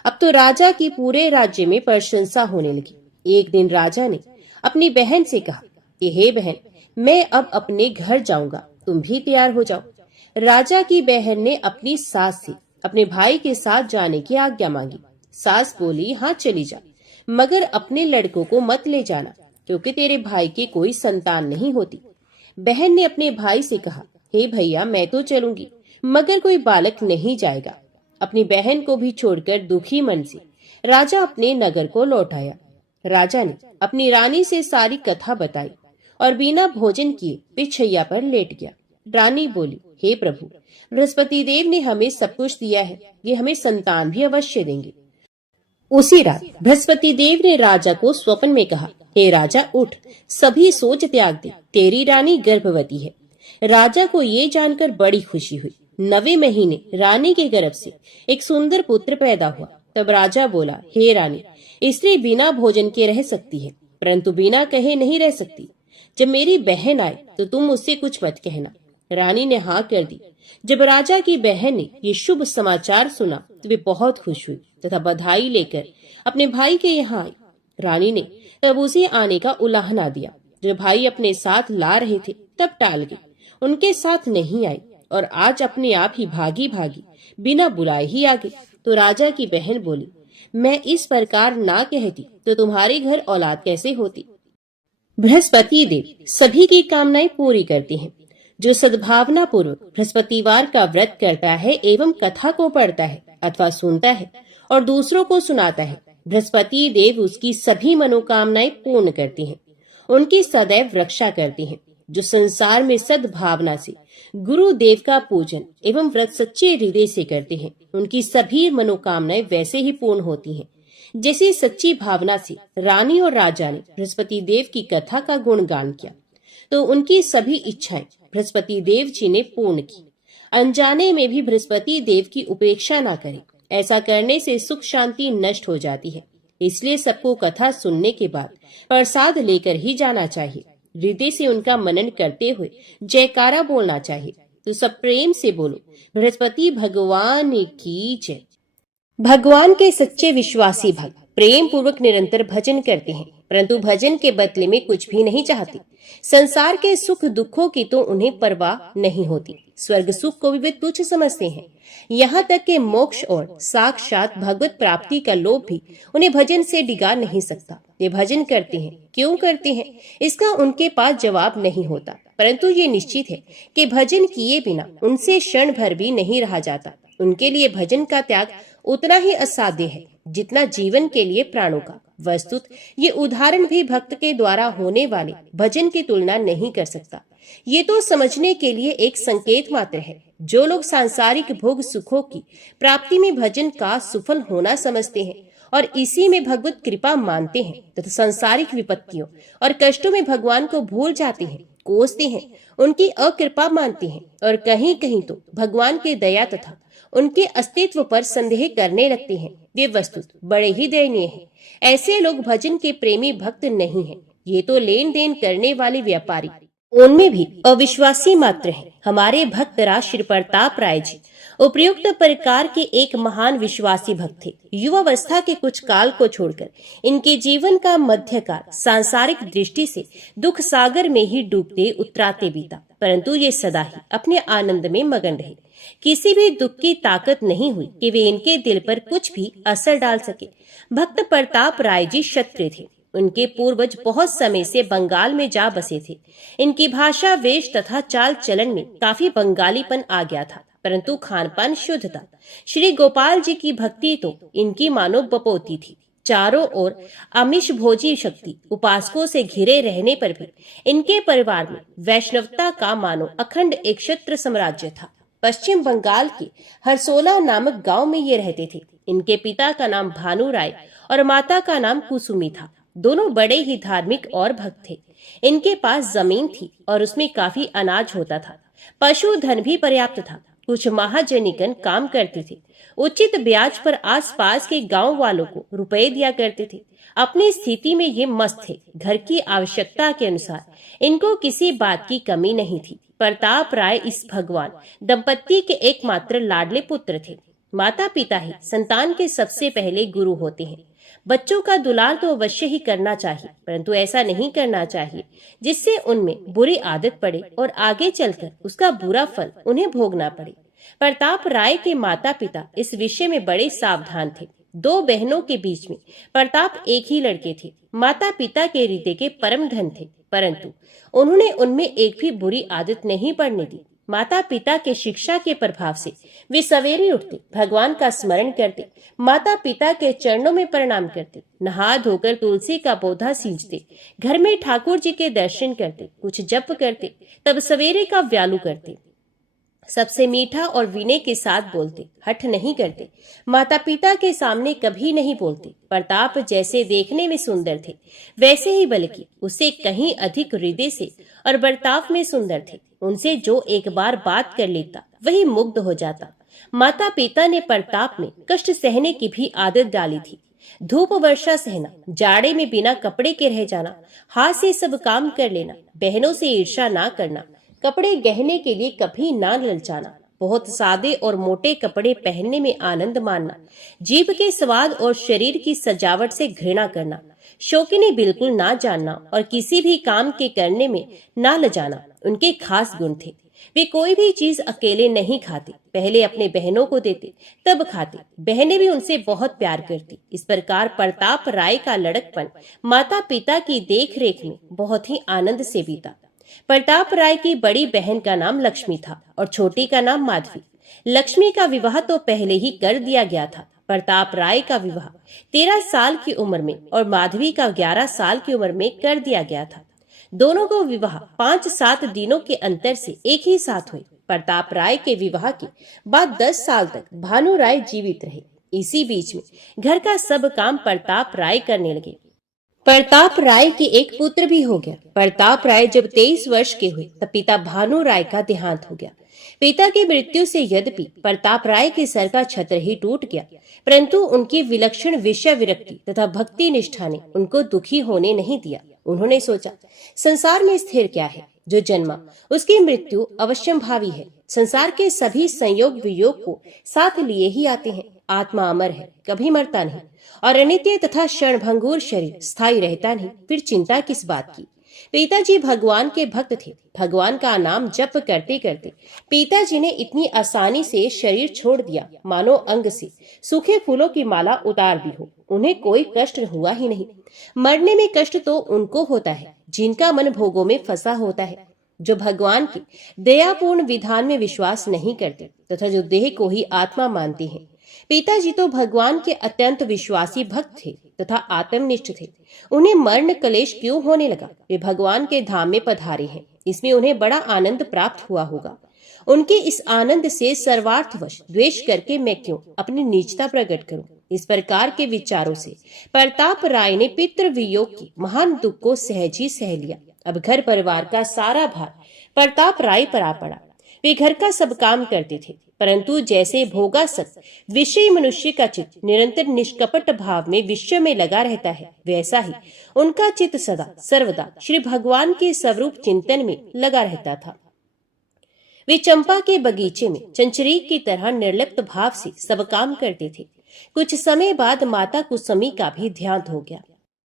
अब तो राजा की पूरे राज्य में प्रशंसा होने लगी। एक दिन राजा ने अपनी बहन से कहा कि हे बहन, मैं अब अपने घर जाऊंगा, तुम भी तैयार हो जाओ। राजा की बहन ने अपनी सास से अपने भाई के साथ जाने की आज्ञा मांगी। सास बोली, हाँ चली जा, मगर अपने लड़कों को मत ले जाना, क्योंकि तेरे भाई की कोई संतान नहीं होती। बहन ने अपने भाई से कहा, हे भैया, मैं तो चलूंगी, मगर कोई बालक नहीं जाएगा। अपनी बहन को भी छोड़कर दुखी मन से राजा अपने नगर को लौट आया। राजा ने अपनी रानी से सारी कथा बताई और बिना भोजन किए बिछैया पर लेट गया। रानी बोली, हे प्रभु, बृहस्पति देव ने हमें सब कुछ दिया है, ये हमें संतान भी अवश्य देंगे। उसी रात बृहस्पति देव ने राजा को स्वप्न में कहा, हे राजा, उठ, सभी सोच त्याग दे, तेरी रानी गर्भवती है। राजा को ये जानकर बड़ी खुशी हुई। 9वें महीने रानी के गर्भ से एक सुंदर पुत्र पैदा हुआ। तब राजा बोला, हे रानी, स्त्री बिना भोजन के रह सकती है, परंतु बिना कहे नहीं रह सकती। जब मेरी बहन आए तो तुम उससे कुछ मत कहना। रानी ने हाँ कर दी। जब राजा की बहन ने ये शुभ समाचार सुना तो वे बहुत खुश हुई तथा बधाई लेकर अपने भाई के यहाँ आई। रानी ने तब उसे आने का उलाहना दिया। जब भाई अपने साथ ला रहे थे तब टाल गई, उनके साथ नहीं आई और आज अपने आप ही भागी भागी बिना बुलाए ही आ गई। तो राजा की बहन बोली, मैं इस प्रकार ना कहती तो तुम्हारे घर औलाद कैसे होती। बृहस्पति देव सभी की कामनाएं पूरी करते हैं। जो सद्भावना पूर्वक बृहस्पतिवार का व्रत करता है एवं कथा को पढ़ता है अथवा सुनता है और दूसरों को सुनाता है, बृहस्पति देव उसकी सभी मनोकामनाएं पूर्ण करती हैं, उनकी सदैव रक्षा करती हैं। जो संसार में सद्भावना से गुरु देव का पूजन एवं व्रत सच्चे हृदय से करते हैं, उनकी सभी मनोकामनाएं वैसे ही पूर्ण होती हैं जैसी सच्ची भावना से रानी और राजा ने बृहस्पति देव की कथा का गुणगान किया, तो उनकी सभी इच्छाएं बृहस्पति देव जी ने पूर्ण की। अनजाने में भी बृहस्पति देव की उपेक्षा न करें, ऐसा करने से सुख शांति नष्ट हो जाती है। इसलिए सबको कथा सुनने के बाद प्रसाद लेकर ही जाना चाहिए। हृदय से उनका मनन करते हुए जयकारा बोलना चाहिए। तो सब प्रेम से बोलो, बृहस्पति भगवान की जय। भगवान के सच्चे विश्वासी भक्त प्रेम पूर्वक निरंतर भजन करते हैं, परंतु भजन के बदले में कुछ भी नहीं चाहते। संसार के सुख दुखों की तो उन्हें परवाह नहीं होती। स्वर्ग सुख को भी वे तुच्छ समझते हैं। यहाँ तक कि मोक्ष और साक्षात भगवत प्राप्ति का लोभ भी उन्हें भजन से डिगा नहीं सकता। वे भजन करते हैं, क्यों करते हैं इसका उनके पास जवाब नहीं होता, परंतु ये निश्चित है कि भजन किए बिना उनसे क्षण भर भी नहीं रहा जाता। उनके लिए भजन का त्याग उतना ही असाध्य है जितना जीवन के लिए प्राणों का। वस्तुत ये उदाहरण भी भक्त के द्वारा होने वाले भजन की तुलना नहीं कर सकता। ये तो समझने के लिए एक संकेत मात्र है। जो लोग सांसारिक भोग सुखों की प्राप्ति में भजन का सुफल होना समझते हैं और इसी में भगवत कृपा मानते हैं तथा सांसारिक विपत्तियों और कष्टों में भगवान को भूल जाते हैं, कोसते हैं, उनकी अकृपा मानते हैं और कहीं कहीं तो भगवान के दया तथा उनके अस्तित्व पर संदेह करने लगते हैं, वे वस्तुत बड़े ही दयनीय हैं। ऐसे लोग भजन के प्रेमी भक्त नहीं हैं। ये तो लेन देन करने वाले व्यापारी, उनमें भी अविश्वासी मात्र हैं। हमारे भक्त राज श्री प्रताप राय जी उपयुक्त प्रकार के एक महान विश्वासी भक्त थे। युवावस्था के कुछ काल को छोड़कर इनके जीवन का मध्यकाल सांसारिक दृष्टि से दुख सागर में ही डूबते उतराते बीता, परंतु ये सदा ही अपने आनंद में मगन रहे। किसी भी दुख की ताकत नहीं हुई कि वे इनके दिल पर कुछ भी असर डाल सके। भक्त प्रताप राय जी क्षत्रिय थे। उनके पूर्वज बहुत समय से बंगाल में जा बसे थे। इनकी भाषा, वेश तथा चाल चलन में काफी बंगालीपन आ गया था, परंतु खान पान शुद्ध था। श्री गोपाल जी की भक्ति तो इनकी मानो बपोती थी। चारों ओर आमिष भोजी शक्ति उपासकों से घिरे रहने पर भी इनके परिवार में वैष्णवता का मानो अखंड एक क्षत्र साम्राज्य था। पश्चिम बंगाल के हरसोला नामक गांव में ये रहते थे। इनके पिता का नाम भानु राय और माता का नाम कुसुमी था। दोनों बड़े ही धार्मिक और भक्त थे। इनके पास जमीन थी और उसमें काफी अनाज होता था। पशुधन भी पर्याप्त था। कुछ महाजनिकन काम करते थे। उचित ब्याज पर आसपास के गांव वालों को रुपए दिया करते थे। अपनी स्थिति में ये मस्त थे। घर की आवश्यकता के अनुसार इनको किसी बात की कमी नहीं थी। प्रताप राय इस भगवान दंपत्ति के एकमात्र लाडले पुत्र थे। माता पिता ही संतान के सबसे पहले गुरु होते हैं। बच्चों का दुलार तो अवश्य ही करना चाहिए, परंतु ऐसा नहीं करना चाहिए जिससे उनमें बुरी आदत पड़े और आगे चलकर उसका बुरा फल उन्हें भोगना पड़े। प्रताप राय के माता पिता इस विषय में बड़े सावधान थे। 2 बहनों के बीच में प्रताप एक ही लड़के थे। माता पिता के हृदय के परम धन थे, परंतु उन्होंने उनमें एक भी बुरी आदत नहीं पड़ने दी। माता पिता के शिक्षा के प्रभाव से वे सवेरे उठते, भगवान का स्मरण करते, माता पिता के चरणों में प्रणाम करते, नहा धोकर तुलसी का पौधा सींचते, घर में ठाकुर जी के दर्शन करते, कुछ जप करते, तब सवेरे का व्यालू करते, सबसे मीठा और विनय के साथ बोलते, हठ नहीं करते, माता पिता के सामने कभी नहीं बोलते। प्रताप जैसे देखने में सुंदर थे, वैसे ही बल्कि उससे कहीं अधिक हृदय से और बर्ताव में सुंदर थे। उनसे जो एक बार बात कर लेता वही मुग्ध हो जाता। माता पिता ने प्रताप में कष्ट सहने की भी आदत डाली थी। धूप वर्षा सहना, जाड़े में बिना कपड़े के रह जाना, हाथ से सब काम कर लेना, बहनों से ईर्ष्या ना करना, कपड़े गहने के लिए कभी ना ललचाना, बहुत सादे और मोटे कपड़े पहनने में आनंद मानना, जीभ के स्वाद और शरीर की सजावट से घृणा करना, शौकीनी बिल्कुल ना जानना और किसी भी काम के करने में ना लजाना उनके खास गुण थे। वे कोई भी चीज अकेले नहीं खाते, पहले अपने बहनों को देते तब खाते। बहनें भी उनसे बहुत प्यार करती। इस प्रकार प्रताप राय का लड़कपन माता पिता की देख रेख में बहुत ही आनंद से बीता। प्रताप राय की बड़ी बहन का नाम लक्ष्मी था और छोटी का नाम माधवी। लक्ष्मी का विवाह तो पहले ही कर दिया गया था। प्रताप राय का विवाह 13 साल की उम्र में और माधवी का 11 साल की उम्र में कर दिया गया था। दोनों को विवाह 5-7 दिनों के अंतर से एक ही साथ हुए। प्रताप राय के विवाह के बाद 10 साल तक भानु राय जीवित रहे। इसी बीच में घर का सब काम प्रताप राय करने लगे। प्रताप राय के एक पुत्र भी हो गया। प्रताप राय जब 23 वर्ष के हुए तब पिता भानु राय का देहांत हो गया। पिता की मृत्यु से यद्यपि प्रताप राय के सर का छत्र ही टूट गया, परंतु उनकी विलक्षण विषय विरक्ति तथा भक्ति निष्ठा ने उनको दुखी होने नहीं दिया। उन्होंने सोचा, संसार में स्थिर क्या है, जो जन्मा उसकी मृत्यु अवश्यंभावी है। संसार के सभी संयोग वियोग को साथ लिए ही आते हैं। आत्मा अमर है, कभी मरता नहीं, और अनित्य तथा क्षणभंगुर शरीर स्थायी रहता नहीं, फिर चिंता किस बात की। पिताजी भगवान के भक्त थे। भगवान का नाम जप करते करते पिताजी ने इतनी आसानी से शरीर छोड़ दिया मानो अंग से सूखे फूलों की माला उतार दी हो। उन्हें कोई कष्ट हुआ ही नहीं। मरने में कष्ट तो उनको होता है जिनका मन भोगों में फंसा होता है, जो भगवान के दयापूर्ण विधान में विश्वास नहीं करते तथा जो देह को ही आत्मा मानते हैं। पिताजी तो भगवान के अत्यंत विश्वासी भक्त थे तथा आत्मनिष्ठ थे। उन्हें मरण क्लेश क्यों होने लगा? वे भगवान के धाम में पधारे हैं, इसमें उन्हें बड़ा आनंद प्राप्त हुआ होगा। उनके इस आनंद से सर्वार्थवश द्वेष करके मैं क्यों अपनी नीचता प्रकट करूं? इस प्रकार के विचारों से प्रताप राय ने पितृ वियोग की महान दुख को सहज ही सह लिया। अब घर परिवार का सारा भार प्रताप राय पर आ पड़ा। वे घर का सब काम करते थे, परंतु जैसे भोगासक्त विषयी मनुष्य का चित्त निरंतर निष्कपट भाव में विश्व में लगा रहता है, वैसा ही उनका चित्त सदा सर्वदा श्री भगवान के स्वरूप चिंतन में लगा रहता था। वे चंपा के बगीचे में चंचरीक की तरह निर्लिप्त भाव से सब काम करते थे। कुछ समय बाद माता कुसुमी का भी ध्यान हो गया।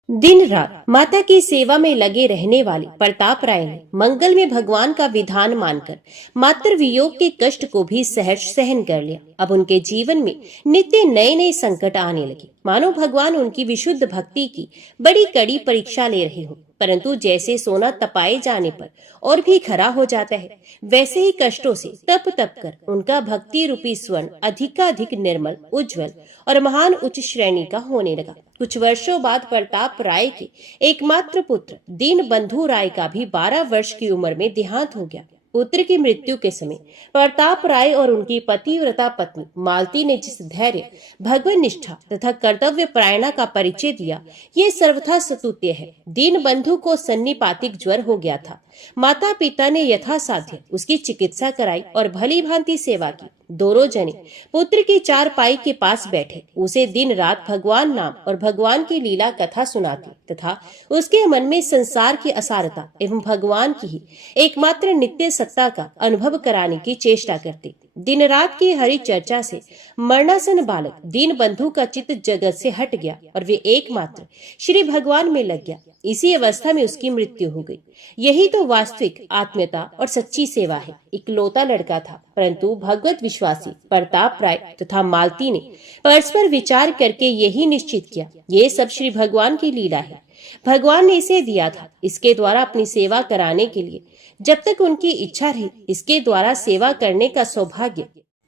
दिन रात माता की सेवा में लगे रहने वाले प्रताप राय ने मंगल में भगवान का विधान मानकर मातृ वियोग के कष्ट को भी सहर्ष सहन कर लिया। अब उनके जीवन में नित्य नए नए संकट आने लगे, मानो भगवान उनकी विशुद्ध भक्ति की बड़ी कड़ी परीक्षा ले रहे हो। परंतु जैसे सोना तपाए जाने पर और भी खरा हो जाता है, वैसे ही कष्टों से तप तप कर उनका भक्ति रूपी स्वर्ण अधिकाधिक निर्मल, उज्जवल और महान उच्च श्रेणी का होने लगा। कुछ वर्षों बाद प्रताप राय के एकमात्र पुत्र दीनबंधु राय का भी 12 वर्ष की उम्र में देहांत हो गया। पुत्र की मृत्यु के समय प्रताप राय और उनकी पतिव्रता पत्नी मालती ने जिस धैर्य, भगवत निष्ठा तथा कर्तव्य परायणा का परिचय दिया, ये सर्वथा स्तुत्य है। दीनबंधु को सन्निपातिक ज्वर हो गया था। माता पिता ने यथासाध्य उसकी चिकित्सा कराई और भली भांति सेवा की। दोनों जने पुत्र की चारपाई के पास बैठे उसे दिन रात भगवान नाम और भगवान की लीला कथा सुनाते तथा उसके मन में संसार की असारता एवं भगवान की ही एकमात्र नित्य सत्ता का अनुभव कराने की चेष्टा करते। दिन रात की हरि चर्चा से मरणासन बालक दीनबंधु का चित्त जगत से हट गया और वे एकमात्र श्री भगवान में लग गया। इसी अवस्था में उसकी मृत्यु हो गई। यही तो वास्तविक आत्मीयता और सच्ची सेवा है। इकलौता लड़का था, परंतु भगवत विश्वासी प्रताप राय तथा मालती ने परस्पर विचार करके यही निश्चित किया, ये सब श्री भगवान की लीला है। भगवान ने इसे दिया था इसके द्वारा अपनी सेवा कराने के लिए। जब तक उनकी इच्छा रही, इसके द्वारा सेवा करने का सौभाग्य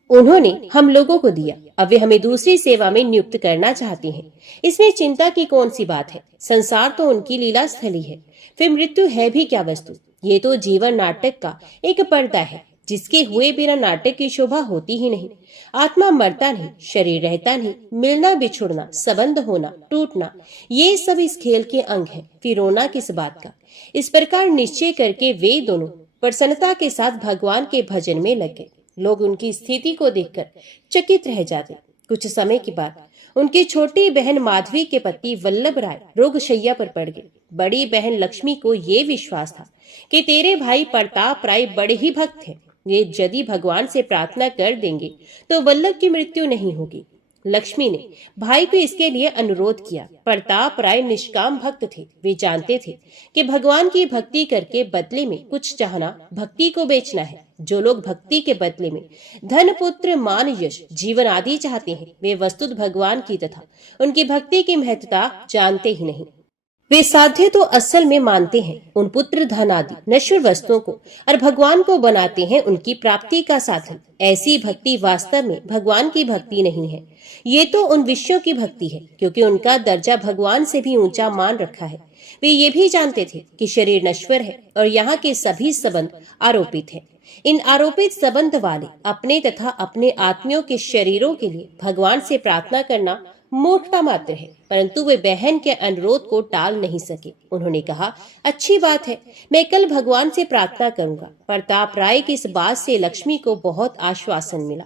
उन्होंने हम लोगों को दिया। अब वे हमें दूसरी सेवा में नियुक्त करना चाहती हैं। इसमें चिंता की कौन सी बात है? संसार तो उनकी लीला स्थली है, फिर मृत्यु है भी क्या वस्तु? ये तो जीवन नाटक का एक पर्दा है, जिसके हुए बिना नाटक की शोभा होती ही नहीं। आत्मा मरता नहीं, शरीर रहता नहीं, मिलना बिछुड़ना, संबंध होना टूटना, ये सब इस खेल के अंग हैं। फिर रोना किस बात का? इस प्रकार निश्चय करके वे दोनों प्रसन्नता के साथ भगवान के भजन में लग गए। लोग उनकी स्थिति को देखकर चकित रह जाते। कुछ समय के बाद उनकी छोटी बहन माधवी के पति वल्लभ राय रोगशैया पर पड़ गए। बड़ी बहन लक्ष्मी को ये विश्वास था कि तेरे भाई प्रताप राय बड़े ही भक्त हैं, ये यदि भगवान से प्रार्थना कर देंगे तो वल्लभ की मृत्यु नहीं होगी। लक्ष्मी ने भाई को इसके लिए अनुरोध किया। प्रताप राय निष्काम भक्त थे। वे जानते थे कि भगवान की भक्ति करके बदले में कुछ चाहना भक्ति को बेचना है। जो लोग भक्ति के बदले में धन, पुत्र, मान, यश, जीवन आदि चाहते हैं, वे वस्तुत भगवान की तथा उनकी भक्ति की महत्ता जानते ही नहीं। वे साध्य तो असल में मानते हैं उन पुत्र, धन आदि नश्वर वस्तुओं को और भगवान को बनाते हैं उनकी प्राप्ति का साधन। ऐसी भक्ति वास्तव में भगवान की भक्ति नहीं है, ये तो उन विषयों की भक्ति है, क्योंकि उनका दर्जा भगवान से भी ऊंचा मान रखा है। वे ये भी जानते थे कि शरीर नश्वर है और यहाँ के सभी संबंध आरोपित है। इन आरोपित संबंध वाले अपने तथा अपने आत्मियों के शरीरों के लिए भगवान से प्रार्थना करना मूर्खता मात्र है। परंतु वे बहन के अनुरोध को टाल नहीं सके। उन्होंने कहा, अच्छी बात है, मैं कल भगवान से प्रार्थना करूंगा। प्रताप राय की इस बात से लक्ष्मी को बहुत आश्वासन मिला।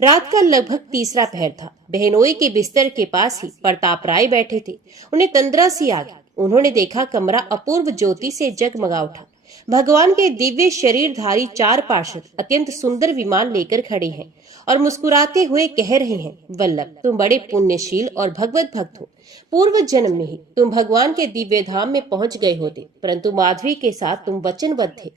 रात का लगभग तीसरा पहर था। बहनोई के बिस्तर के पास ही प्रताप राय बैठे थे। उन्हें तंद्रा सी आ गई। उन्होंने देखा कमरा अपूर्व ज्योति से जगमगा उठा। भगवान के दिव्य शरीरधारी 4 पार्षद अत्यंत सुंदर विमान लेकर खड़े हैं और मुस्कुराते हुए कह रहे हैं, वल्लभ तुम बड़े पुण्यशील और भगवत भक्त हो। पूर्व जन्म में ही तुम भगवान के दिव्य धाम में पहुंच गए होते, परंतु माधवी के साथ तुम वचनबद्ध थे,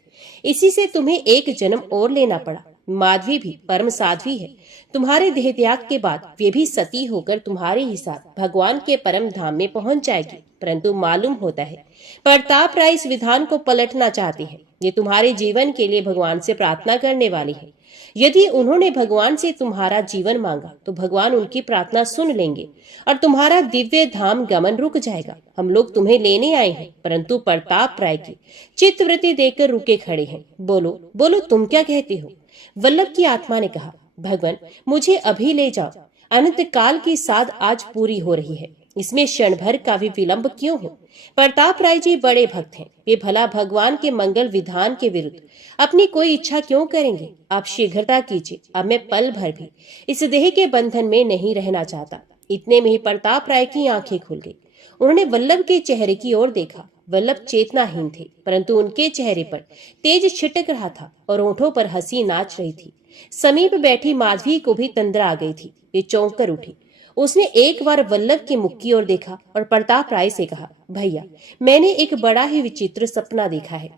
इसी से तुम्हें एक जन्म और लेना पड़ा। माधवी भी परम साध्वी है। तुम्हारे देह त्याग के बाद वे भी सती होकर तुम्हारे ही साथ भगवान के परम धाम में पहुंच जाएगी। परंतु मालूम होता है प्रताप राय इस विधान को पलटना चाहते हैं। ये तुम्हारे जीवन के लिए भगवान से प्रार्थना करने वाली है। यदि उन्होंने भगवान से तुम्हारा जीवन मांगा तो भगवान उनकी प्रार्थना सुन लेंगे और तुम्हारा दिव्य धाम गमन रुक जाएगा। हम लोग तुम्हें लेने आए हैं, परंतु प्रताप राय की चित्तवृत्ति देकर रुके खड़े हैं। बोलो बोलो, तुम क्या कहते हो? वल्लभ की आत्मा ने कहा, भगवान मुझे अभी ले जाओ। अनंत काल की साध आज पूरी हो रही है, इसमें क्षण भर का भी विलंब क्यों हो? प्रताप राय जी बड़े भक्त हैं, वे भला भगवान के मंगल विधान के विरुद्ध अपनी कोई इच्छा क्यों करेंगे? आप शीघ्रता कीजिए, अब मैं पल भर भी इस देह के बंधन में नहीं रहना चाहता। इतने में ही प्रताप राय की आंखें खुल गई। उन्होंने वल्लभ के चेहरे की ओर देखा। वल्लभ चेतनाहीन थे, परंतु उनके चेहरे पर तेज छिटक रहा था और होठों पर हंसी नाच रही थी। समीप बैठी माधवी को भी तंद्रा आ गई थी। वे चौंक कर उठी। उसने एक बार वल्लभ के मुख की ओर देखा और प्रताप राय से कहा, भैया मैंने एक बड़ा ही विचित्र सपना देखा है।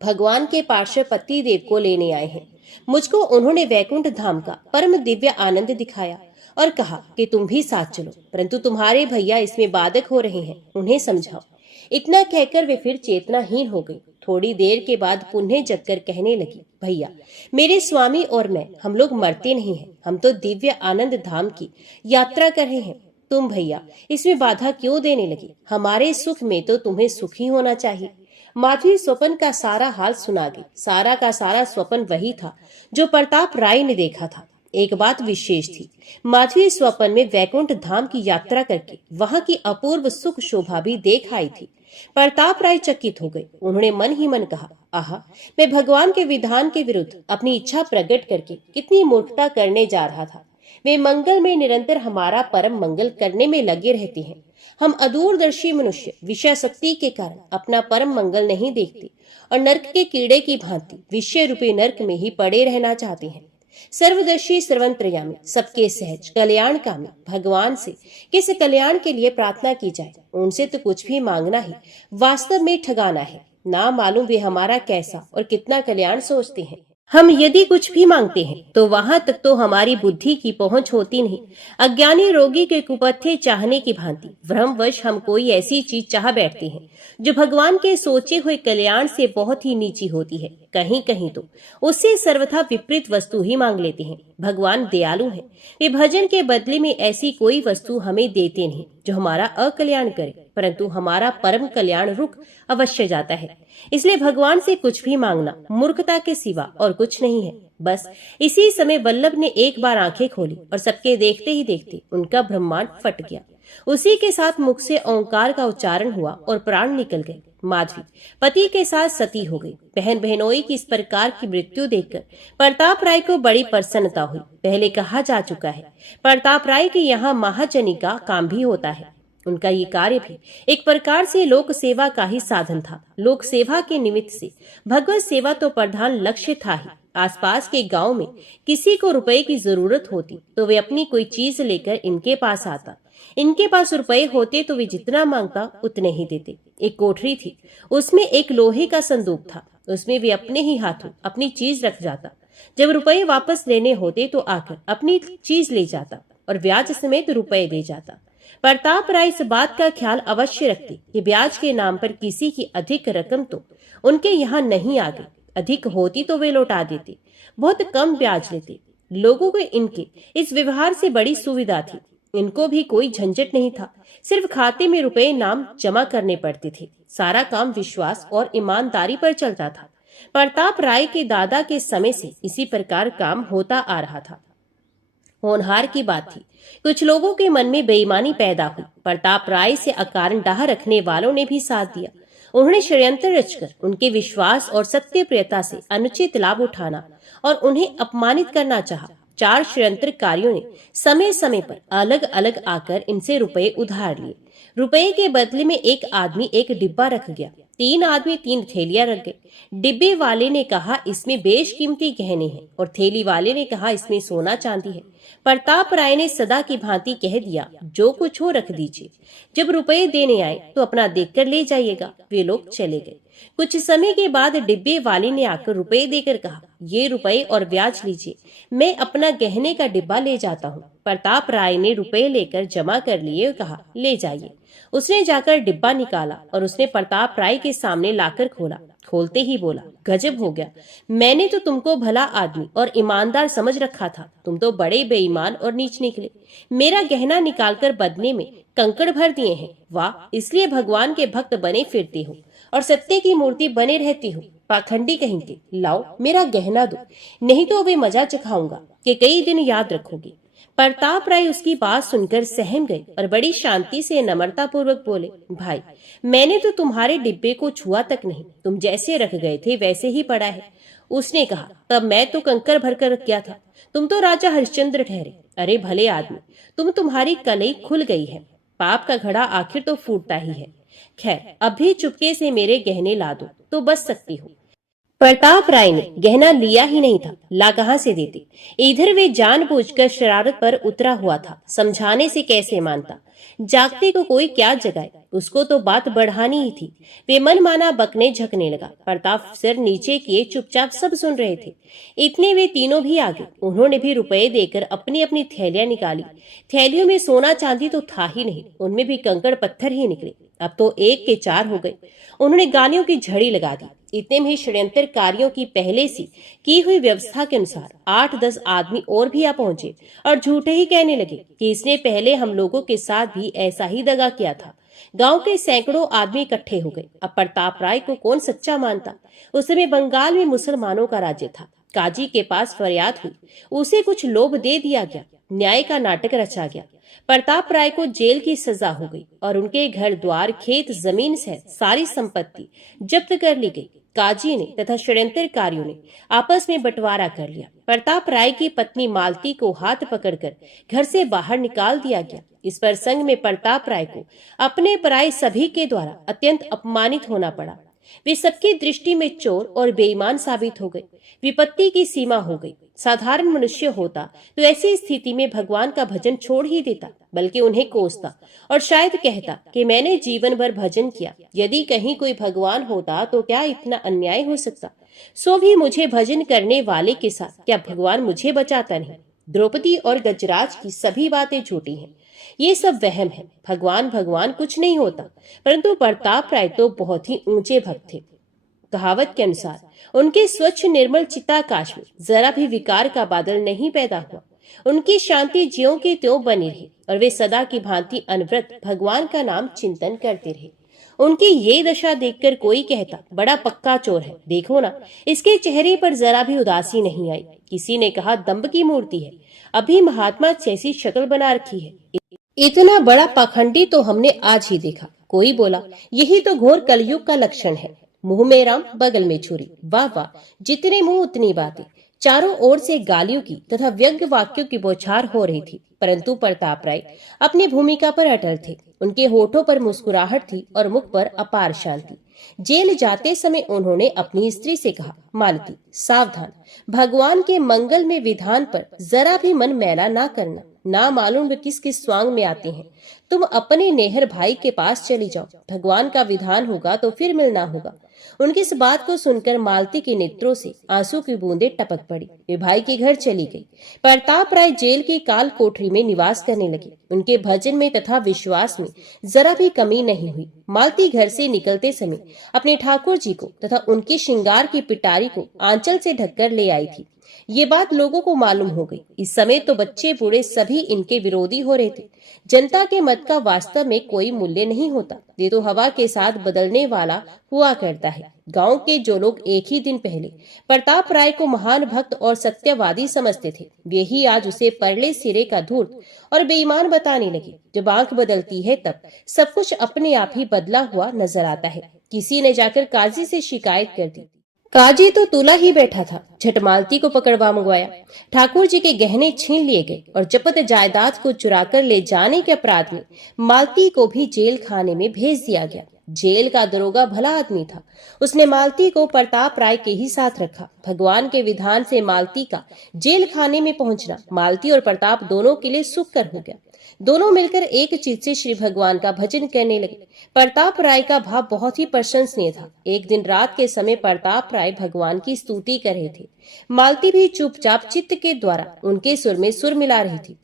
भगवान के पार्षद पति देव को लेने आए हैं। मुझको उन्होंने वैकुंठ धाम का परम दिव्य आनंद दिखाया और कहा कि तुम भी साथ चलो, परंतु तुम्हारे भैया इसमें बाधक हो रहे हैं, उन्हें समझाओ। इतना कहकर वे फिर चेतनाहीन हो गई। थोड़ी देर के बाद पुनः जगकर कहने लगी, भैया मेरे स्वामी और मैं, हम लोग मरते नहीं हैं, हम तो दिव्य आनंद धाम की यात्रा कर रहे हैं। तुम भैया इसमें बाधा क्यों देने लगी? हमारे सुख में तो तुम्हें सुखी होना चाहिए। माधवी स्वप्न का सारा हाल सुना गई। सारा का सारा स्वप्न वही था जो प्रताप राय ने देखा था। एक बात विशेष थी, माधवी स्वप्न में वैकुंठ धाम की यात्रा करके वहां की अपूर्व सुख शोभा भी देख आई थी। प्रताप राय चकित हो गए। उन्होंने मन ही मन कहा, आहा मैं भगवान के विधान के विरुद्ध अपनी इच्छा प्रकट करके कितनी मूर्खता करने जा रहा था। वे मंगल में निरंतर हमारा परम मंगल करने में लगे रहते हैं। हम अदूरदर्शी मनुष्य विषय शक्ति के कारण अपना परम मंगल नहीं देखते और नरक के कीड़े की भांति विषय रूपी नरक में ही पड़े रहना चाहते हैं। सर्वदर्शी सर्वंतर्यामी सबके सहज कल्याणकामी भगवान से किस कल्याण के लिए प्रार्थना की जाए, उनसे तो कुछ भी मांगना ही वास्तव में ठगाना है। ना मालूम वे हमारा कैसा और कितना कल्याण सोचते हैं। हम यदि कुछ भी मांगते हैं तो वहां तक तो हमारी बुद्धि की पहुंच होती नहीं। अज्ञानी रोगी के कुपथे चाहने की भांति भ्रमवश हम कोई ऐसी चीज चाह बैठते हैं जो भगवान के सोचे हुए कल्याण से बहुत ही नीची होती है। कहीं कहीं तो उससे सर्वथा विपरीत वस्तु ही मांग लेते हैं। भगवान दयालु हैं, वे भजन के बदले में ऐसी कोई वस्तु हमें देते नहीं जो हमारा अकल्याण करे, परंतु हमारा परम कल्याण रुक अवश्य जाता है। इसलिए भगवान से कुछ भी मांगना मूर्खता के सिवा और कुछ नहीं है। बस इसी समय वल्लभ ने एक बार आंखें खोली और सबके देखते ही देखते उनका ब्रह्मांड फट गया। उसी के साथ मुख से ओंकार का उच्चारण हुआ और प्राण निकल गए। माधवी पति के साथ सती हो गई। बहन बहनोई की इस प्रकार की मृत्यु देखकर प्रताप राय को बड़ी प्रसन्नता हुई। पहले कहा जा चुका है प्रताप राय के यहाँ महाजनी का काम भी होता है। उनका ये कार्य भी एक प्रकार से लोक सेवा का ही साधन था। लोक सेवा के निमित्त से भगवत सेवा तो प्रधान लक्ष्य था ही। आसपास के गांव में किसी को रुपए की जरूरत होती तो वे अपनी कोई चीज लेकर इनके पास आता। इनके पास रुपए होते तो वे जितना मांगता उतने ही देते। एक कोठरी थी, उसमें एक लोहे का संदूक था। उसमें वे अपने ही हाथों अपनी चीज रख जाता। जब रुपए वापस लेने होते तो आकर अपनी चीज ले जाता और ब्याज समेत रुपए दे जाता। प्रताप राय इस बात का ख्याल अवश्य रखते कि ब्याज के नाम पर किसी की अधिक रकम तो उनके यहाँ नहीं आ गई। अधिक होती तो वे लौटा देते, बहुत कम ब्याज लेते। लोगों को इनके इस व्यवहार से बड़ी सुविधा थी। इनको भी कोई झंझट नहीं था, सिर्फ खाते में रुपए नाम जमा करने पड़ते थे। सारा काम विश्वास और ईमानदारी पर चलता था। प्रताप राय के दादा के समय से इसी प्रकार काम होता आ रहा था। होनहार की बात थी, कुछ लोगों के मन में बेईमानी पैदा हुई। प्रताप राय से अकारण डाह रखने वालों ने भी साथ दिया। उन्होंने षड्यंत्र रचकर उनके विश्वास और सत्यप्रियता से अनुचित लाभ उठाना और उन्हें अपमानित करना चाहा। 4 षड्यंत्रकारियों ने समय समय पर अलग अलग आकर इनसे रुपए उधार लिए। रुपए के बदले में एक आदमी एक डिब्बा रख गया। 3 आदमी 3 थैलियां रख गए। डिब्बे वाले ने कहा इसमें बेशकीमती गहने हैं और थैली वाले ने कहा इसमें सोना चांदी है। प्रताप राय ने सदा की भांति कह दिया, जो कुछ हो रख दीजिए, जब रुपए देने आए तो अपना देखकर ले जाइएगा। वे लोग चले गए। कुछ समय के बाद डिब्बे वाले ने आकर रुपए देकर कहा, ये रुपए और ब्याज लीजिए, मैं अपना गहने का डिब्बा ले जाता हूँ। प्रताप राय ने रुपए लेकर जमा कर लिए और कहा, ले जाइए। उसने जाकर डिब्बा निकाला और उसने प्रताप राय के सामने लाकर खोला। खोलते ही बोला, गजब हो गया, मैंने तो तुमको भला आदमी और ईमानदार समझ रखा था, तुम तो बड़े बेईमान और नीच निकले। मेरा गहना निकालकर बदले में कंकड़ भर दिए हैं। वाह, इसलिए भगवान के भक्त बने फिरते हो और सत्य की मूर्ति बने रहती हो। पाखंडी कहेंगे, लाओ मेरा गहना दो, नहीं तो वे मजा चखाऊंगा कि कई दिन याद रखोगी। प्रताप राय उसकी बात सुनकर सहम गए और बड़ी शांति से नम्रता पूर्वक बोले, भाई मैंने तो तुम्हारे डिब्बे को छुआ तक नहीं, तुम जैसे रख गए थे वैसे ही पड़ा है। उसने कहा, तब मैं तो कंकर भरकर रख गया था, तुम तो राजा हरिश्चंद्र ठहरे। अरे भले आदमी, तुम्हारी कलई खुल गई है, पाप का घड़ा आखिर तो फूटता ही है। खैर, अभी चुपके से मेरे गहने ला दो तो बच सकती हो। प्रताप राय ने गहना लिया ही नहीं था, ला कहां से देते। इधर वे जानबूझकर शरारत पर उतरा हुआ था, समझाने से कैसे मानता। जागते को कोई क्या जगाए, उसको तो बात बढ़ानी ही थी। वे मन माना बकने झकने लगा। प्रताप सिर नीचे किए चुपचाप सब सुन रहे थे। इतने वे तीनों भी आ गए। उन्होंने भी रुपए देकर अपनी अपनी थैलियां निकाली। थैलियों में सोना चांदी तो था ही नहीं, उनमें भी कंकड़ पत्थर ही निकले। अब तो 1 के 4 हो गए। उन्होंने गालियों की झड़ी लगा दी। इतने में षड्यंत्रकारियों की पहले सी की हुई व्यवस्था के अनुसार 8-10 आदमी और भी आ पहुंचे और झूठे ही कहने लगे कि इसने पहले हम लोगों के साथ भी ऐसा ही दगा किया था। गांव के सैकड़ों आदमी इकट्ठे हो गए। अब प्रताप राय को कौन सच्चा मानता। उस समय बंगाल में मुसलमानों का राज्य था। काजी के पास फरियाद हुई, उसे कुछ लोभ दे दिया गया, न्याय का नाटक रचा गया। प्रताप राय को जेल की सजा हो गई और उनके घर द्वार खेत जमीन सहित सारी संपत्ति जब्त कर ली गई। काजी ने तथा षड्यंत्रकारियों ने आपस में बंटवारा कर लिया। प्रताप राय की पत्नी मालती को हाथ पकड़कर घर से बाहर निकाल दिया गया। इस प्रसंग में प्रताप राय को अपने पराये सभी के द्वारा अत्यंत अपमानित होना पड़ा। वे सबकी दृष्टि में चोर और बेईमान साबित हो गए। विपत्ति की सीमा हो गई। साधारण मनुष्य होता तो ऐसी स्थिति में भगवान का भजन छोड़ ही देता, बल्कि उन्हें कोसता और शायद कहता कि मैंने जीवन भर भजन किया, यदि कहीं कोई भगवान होता तो क्या इतना अन्याय हो सकता। सो भी मुझे भजन करने वाले के साथ क्या भगवान मुझे बचाता नहीं। द्रौपदी और गजराज की सभी बातें झूठी हैं। ये सब वहम है। भगवान भगवान कुछ नहीं होता। परंतु प्रताप राय तो बहुत ही ऊंचे भक्त थे। कहावत के अनुसार उनके स्वच्छ निर्मल चित्ताकाश में जरा भी विकार का बादल नहीं पैदा हुआ। उनकी शांति ज्यों की त्यों बनी रही और वे सदा की भांति अनवरत भगवान का नाम चिंतन करते रहे। उनकी ये दशा देखकर कोई कहता, बड़ा पक्का चोर है, देखो ना, इसके चेहरे पर जरा भी उदासी नहीं आई। किसी ने कहा, दंभ की मूर्ति है, अभी महात्मा जैसी शक्ल बना रखी है। इतना बड़ा पाखंडी तो हमने आज ही देखा। कोई बोला, यही तो घोर कलयुग का लक्षण है। मुंह में राम, बगल में छुरी। वाह वाह, जितने मुंह उतनी बातें। चारों ओर से गालियों की तथा व्यंग्य वाक्यों की बौछार हो रही थी, परंतु प्रताप राय अपनी भूमिका पर अटल थे। उनके होठों पर मुस्कुराहट थी और मुख पर अपार शांति। जेल जाते समय उन्होंने अपनी स्त्री से कहा, मालती सावधान, भगवान के मंगल में विधान पर जरा भी मन मैला ना करना। ना मालूम वे किस किस स्वांग में आते हैं। तुम अपने नेहर भाई के पास चली जाओ, भगवान का विधान होगा तो फिर मिलना होगा। उनकी इस बात को सुनकर मालती के नेत्रों से आंसू की बूंदें टपक पड़ी। वे भाई के घर चली गई। प्रताप राय जेल की काल कोठरी में निवास करने लगे। उनके भजन में तथा विश्वास में जरा भी कमी नहीं हुई। मालती घर से निकलते समय अपने ठाकुर जी को तथा उनके श्रृंगार की पिटारी को आंचल से ढककर ले आई थी। ये बात लोगों को मालूम हो गई। इस समय तो बच्चे बूढ़े सभी इनके विरोधी हो रहे थे। जनता के मत का वास्तव में कोई मूल्य नहीं होता, ये तो हवा के साथ बदलने वाला हुआ करता है। गांव के जो लोग एक ही दिन पहले प्रताप राय को महान भक्त और सत्यवादी समझते थे, वे ही आज उसे परले सिरे का धूर्त और बेईमान बताने लगे। जब आंख बदलती है तब सब कुछ अपने आप ही बदला हुआ नजर आता है। किसी ने जाकर काजी से शिकायत कर दी। काजी तो तुला ही बैठा था। झट मालती को पकड़वा मंगवाया। ठाकुर जी के गहने छीन लिए गए और जब्त जायदाद को चुराकर ले जाने के अपराध में मालती को भी जेल खाने में भेज दिया गया। जेल का दरोगा भला आदमी था। उसने मालती को प्रताप राय के ही साथ रखा। भगवान के विधान से मालती का जेल खाने में पहुंचना मालती और प्रताप दोनों के लिए सुखकर हो गया। दोनों मिलकर एक चित्त से श्री भगवान का भजन करने लगे। प्रताप राय का भाव बहुत ही प्रशंसनीय था। एक दिन रात के समय प्रताप राय भगवान की स्तुति कर रहे थे। मालती भी चुपचाप चित्त के द्वारा उनके सुर में सुर मिला रही थी।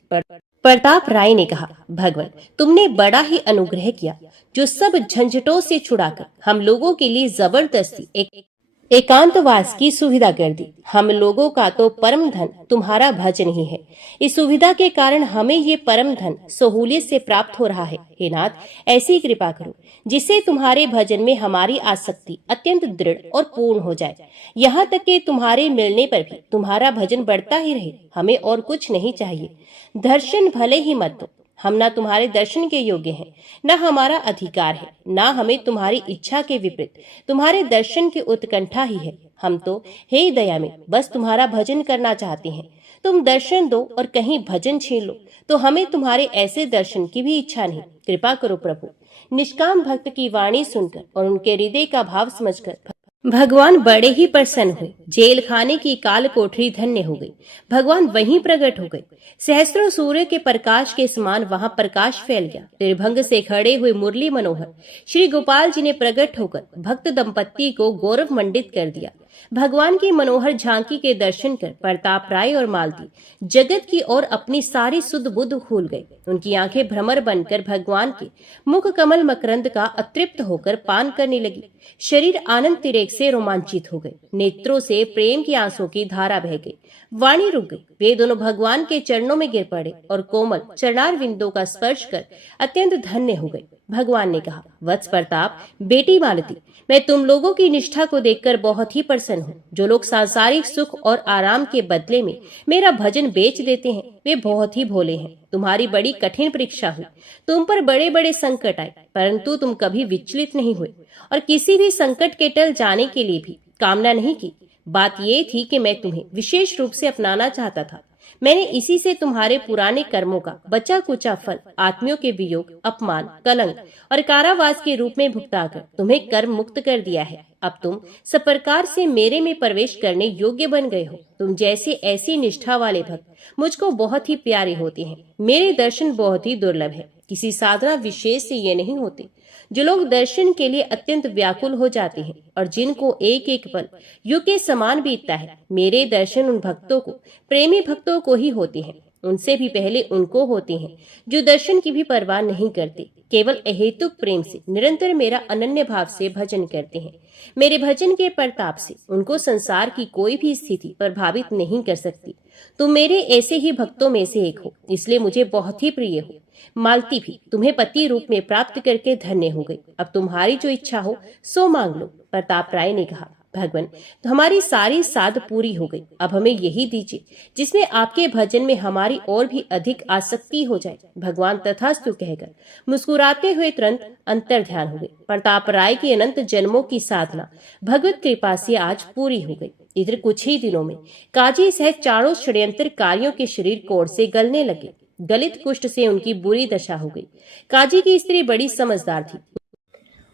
प्रताप राय ने कहा, भगवान तुमने बड़ा ही अनुग्रह किया, जो सब झंझटों से छुड़ाकर हम लोगों के लिए जबरदस्ती एक एकांतवास की सुविधा कर दी। हम लोगों का तो परम धन तुम्हारा भजन ही है। इस सुविधा के कारण हमें ये परम धन सहूलियत से प्राप्त हो रहा है। हे नाथ, ऐसी कृपा करो जिससे तुम्हारे भजन में हमारी आसक्ति अत्यंत दृढ़ और पूर्ण हो जाए। यहाँ तक कि तुम्हारे मिलने पर भी तुम्हारा भजन बढ़ता ही रहे। हमें और कुछ नहीं चाहिए। दर्शन भले ही मत दो, हम ना तुम्हारे दर्शन के योग्य हैं, न हमारा अधिकार है, न हमें तुम्हारी इच्छा के विपरीत तुम्हारे दर्शन की उत्कंठा ही है। हम तो हे दया में बस तुम्हारा भजन करना चाहते हैं। तुम दर्शन दो और कहीं भजन छीन लो तो हमें तुम्हारे ऐसे दर्शन की भी इच्छा नहीं। कृपा करो प्रभु। निष्काम भक्त की वाणी सुनकर और उनके हृदय का भाव समझकर भगवान बड़े ही प्रसन्न हुए। जेल खाने की काल कोठरी धन्य हो गई। भगवान वहीं प्रकट हो गए। सहस्त्रों सूर्य के प्रकाश के समान वहां प्रकाश फैल गया। निर्भंग से खड़े हुए मुरली मनोहर श्री गोपाल जी ने प्रकट होकर भक्त दंपत्ति को गौरव मंडित कर दिया। भगवान की मनोहर झांकी के दर्शन कर प्रताप राय और मालती जगत की ओर अपनी सारी सुध बुध भूल गए। उनकी आंखें भ्रमर बनकर भगवान के मुख कमल मकरंद का अतृप्त होकर पान करने लगी। शरीर आनंद तिरेक से रोमांचित हो गए। नेत्रों से प्रेम की आंसुओं की धारा बह गई। वाणी रुक गई। वे दोनों भगवान के चरणों में गिर पड़े और कोमल चरणार विंदों का स्पर्श कर अत्यंत धन्य हो गए। भगवान ने कहा, वत्स प्रताप, बेटी मालती, मैं तुम लोगों की निष्ठा को देखकर बहुत ही प्रसन्न हूँ। जो लोग सांसारिक सुख और आराम के बदले में मेरा भजन बेच देते हैं वे बहुत ही भोले हैं। तुम्हारी बड़ी कठिन परीक्षा हुई। तुम पर बड़े बड़े संकट आए, परंतु तुम कभी विचलित नहीं हुए और किसी भी संकट के टल जाने के लिए भी कामना नहीं की। बात ये थी कि मैं तुम्हें विशेष रूप से अपनाना चाहता था। मैंने इसी से तुम्हारे पुराने कर्मों का बचा कुचा फल आत्मियों के वियोग, अपमान, कलंक और कारावास के रूप में भुगताकर तुम्हें कर्म मुक्त कर दिया है। अब तुम सब प्रकार से मेरे में प्रवेश करने योग्य बन गए हो। तुम जैसे ऐसी निष्ठा वाले भक्त मुझको बहुत ही प्यारे होते हैं। मेरे दर्शन बहुत ही दुर्लभ है। किसी साधना विशेष से ये नहीं होते। जो लोग दर्शन के लिए अत्यंत व्याकुल हो जाते हैं और जिनको एक एक पल युग के समान बीतता है, मेरे दर्शन उन भक्तों को, प्रेमी भक्तों को ही होते हैं। उनसे भी पहले उनको होते हैं जो दर्शन की भी परवाह नहीं करते, केवल अहेतुक प्रेम से निरंतर मेरा अनन्य भाव से भजन करते हैं। मेरे भजन के प्रताप से उनको संसार की कोई भी स्थिति प्रभावित नहीं कर सकती। तुम मेरे ऐसे ही भक्तों में से एक हो, इसलिए मुझे बहुत ही प्रिय हो। मालती भी तुम्हें पति रूप में प्राप्त करके धन्य हो गई। अब तुम्हारी जो इच्छा हो सो मांग लो। प्रताप राय ने कहा, भगवान तो हमारी सारी साध पूरी हो गई। अब हमें यही दीजिए जिसमें आपके भजन में हमारी और भी अधिक आसक्ति हो जाए। भगवान तथास्तु कहकर मुस्कुराते हुए तुरंत अंतर ध्यान हो गए। प्रताप राय की अनंत जन्मों की साधना भगवत कृपा से आज पूरी हो गई। इधर कुछ ही दिनों में काजी सहित चारों षड्यंत्रकारियों के शरीर कोढ़ से गलने लगे। गलित कुष्ठ से उनकी बुरी दशा हो गई। काजी की स्त्री बड़ी समझदार थी।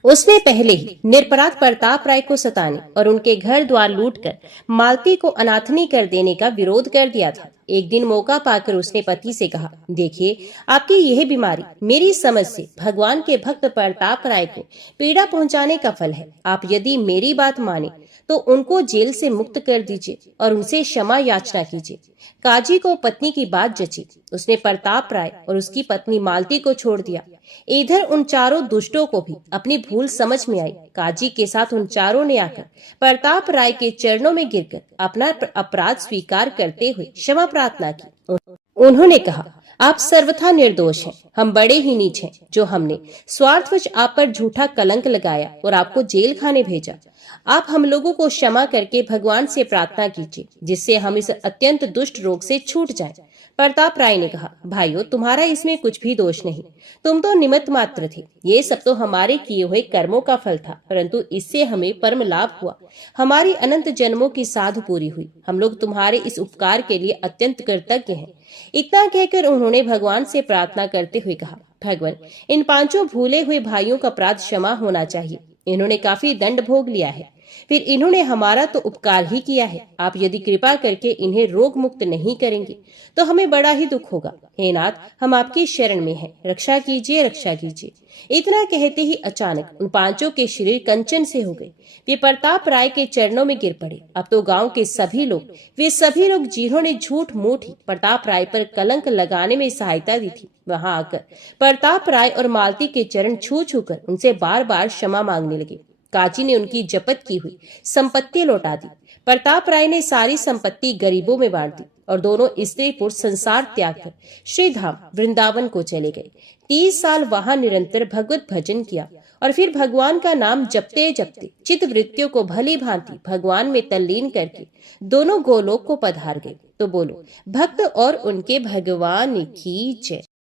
उसने पहले ही निरपराध प्रताप राय को सताने और उनके घर द्वार लूटकर मालती को अनाथनी कर देने का विरोध कर दिया था। एक दिन मौका पाकर उसने पति से कहा, देखिए आपकी यह बीमारी मेरी समझ से भगवान के भक्त प्रताप राय को पीड़ा पहुंचाने का फल है। आप यदि मेरी बात माने तो उनको जेल से मुक्त कर दीजिए और उनसे क्षमा याचना कीजिए। काजी को पत्नी की बात जची। उसने प्रताप राय और उसकी पत्नी मालती को छोड़ दिया। इधर उन चारों दुष्टों को भी अपनी भूल समझ में आई। काजी के साथ उन चारों ने आकर प्रताप राय के चरणों में गिरकर अपना अपराध स्वीकार करते हुए क्षमा प्रार्थना की। उन्होंने कहा, आप सर्वथा निर्दोष हैं। हम बड़े ही नीच हैं जो हमने स्वार्थवश आप पर झूठा कलंक लगाया और आपको जेल खाने भेजा। आप हम लोगों को क्षमा करके भगवान से प्रार्थना कीजिए जिससे हम इस अत्यंत दुष्ट रोग से छूट जाएं। प्रताप राय ने कहा, भाइयों तुम्हारा इसमें कुछ भी दोष नहीं, तुम तो निमित्त मात्र थे। ये सब तो हमारे किए हुए कर्मों का फल था, परंतु इससे हमें परम लाभ हुआ। हमारी अनंत जन्मों की साध पूरी हुई। हम लोग तुम्हारे इस उपकार के लिए अत्यंत कृतज्ञ हैं। इतना कहकर उन्होंने भगवान से प्रार्थना करते हुए कहा, भगवान इन पांचों भूले हुए भाइयों का अपराध क्षमा होना चाहिए। इन्होंने काफी दंड भोग लिया है, फिर इन्होंने हमारा तो उपकार ही किया है। आप यदि कृपा करके इन्हें रोग मुक्त नहीं करेंगे तो हमें बड़ा ही दुख होगा। हे नाथ, हम आपकी शरण में हैं, रक्षा कीजिए, रक्षा कीजिए। इतना कहते ही अचानक उन पांचों के शरीर कंचन से हो गए। वे प्रताप राय के चरणों में गिर पड़े। अब तो गांव के सभी लोग, वे सभी लोग जिन्होंने झूठ मूठ ही प्रताप राय पर कलंक लगाने में सहायता दी थी, वहां आकर प्रताप राय और मालती के चरण छू छू कर उनसे बार बार क्षमा मांगने लगे। काजी ने उनकी जपत की हुई संपत्ति लौटा दी। प्रताप राय ने सारी संपत्ति गरीबों में बांट दी और दोनों स्त्री पुरुष संसार त्याग कर श्री धाम वृंदावन को चले गए। 30 साल वहां निरंतर भगवत भजन किया और फिर भगवान का नाम जपते जपते चित्त वृत्तियों को भली भांति भगवान में तल्लीन करके दोनों गोलोक को पधार गए। तो बोलो, भक्त और उनके भगवान की जय।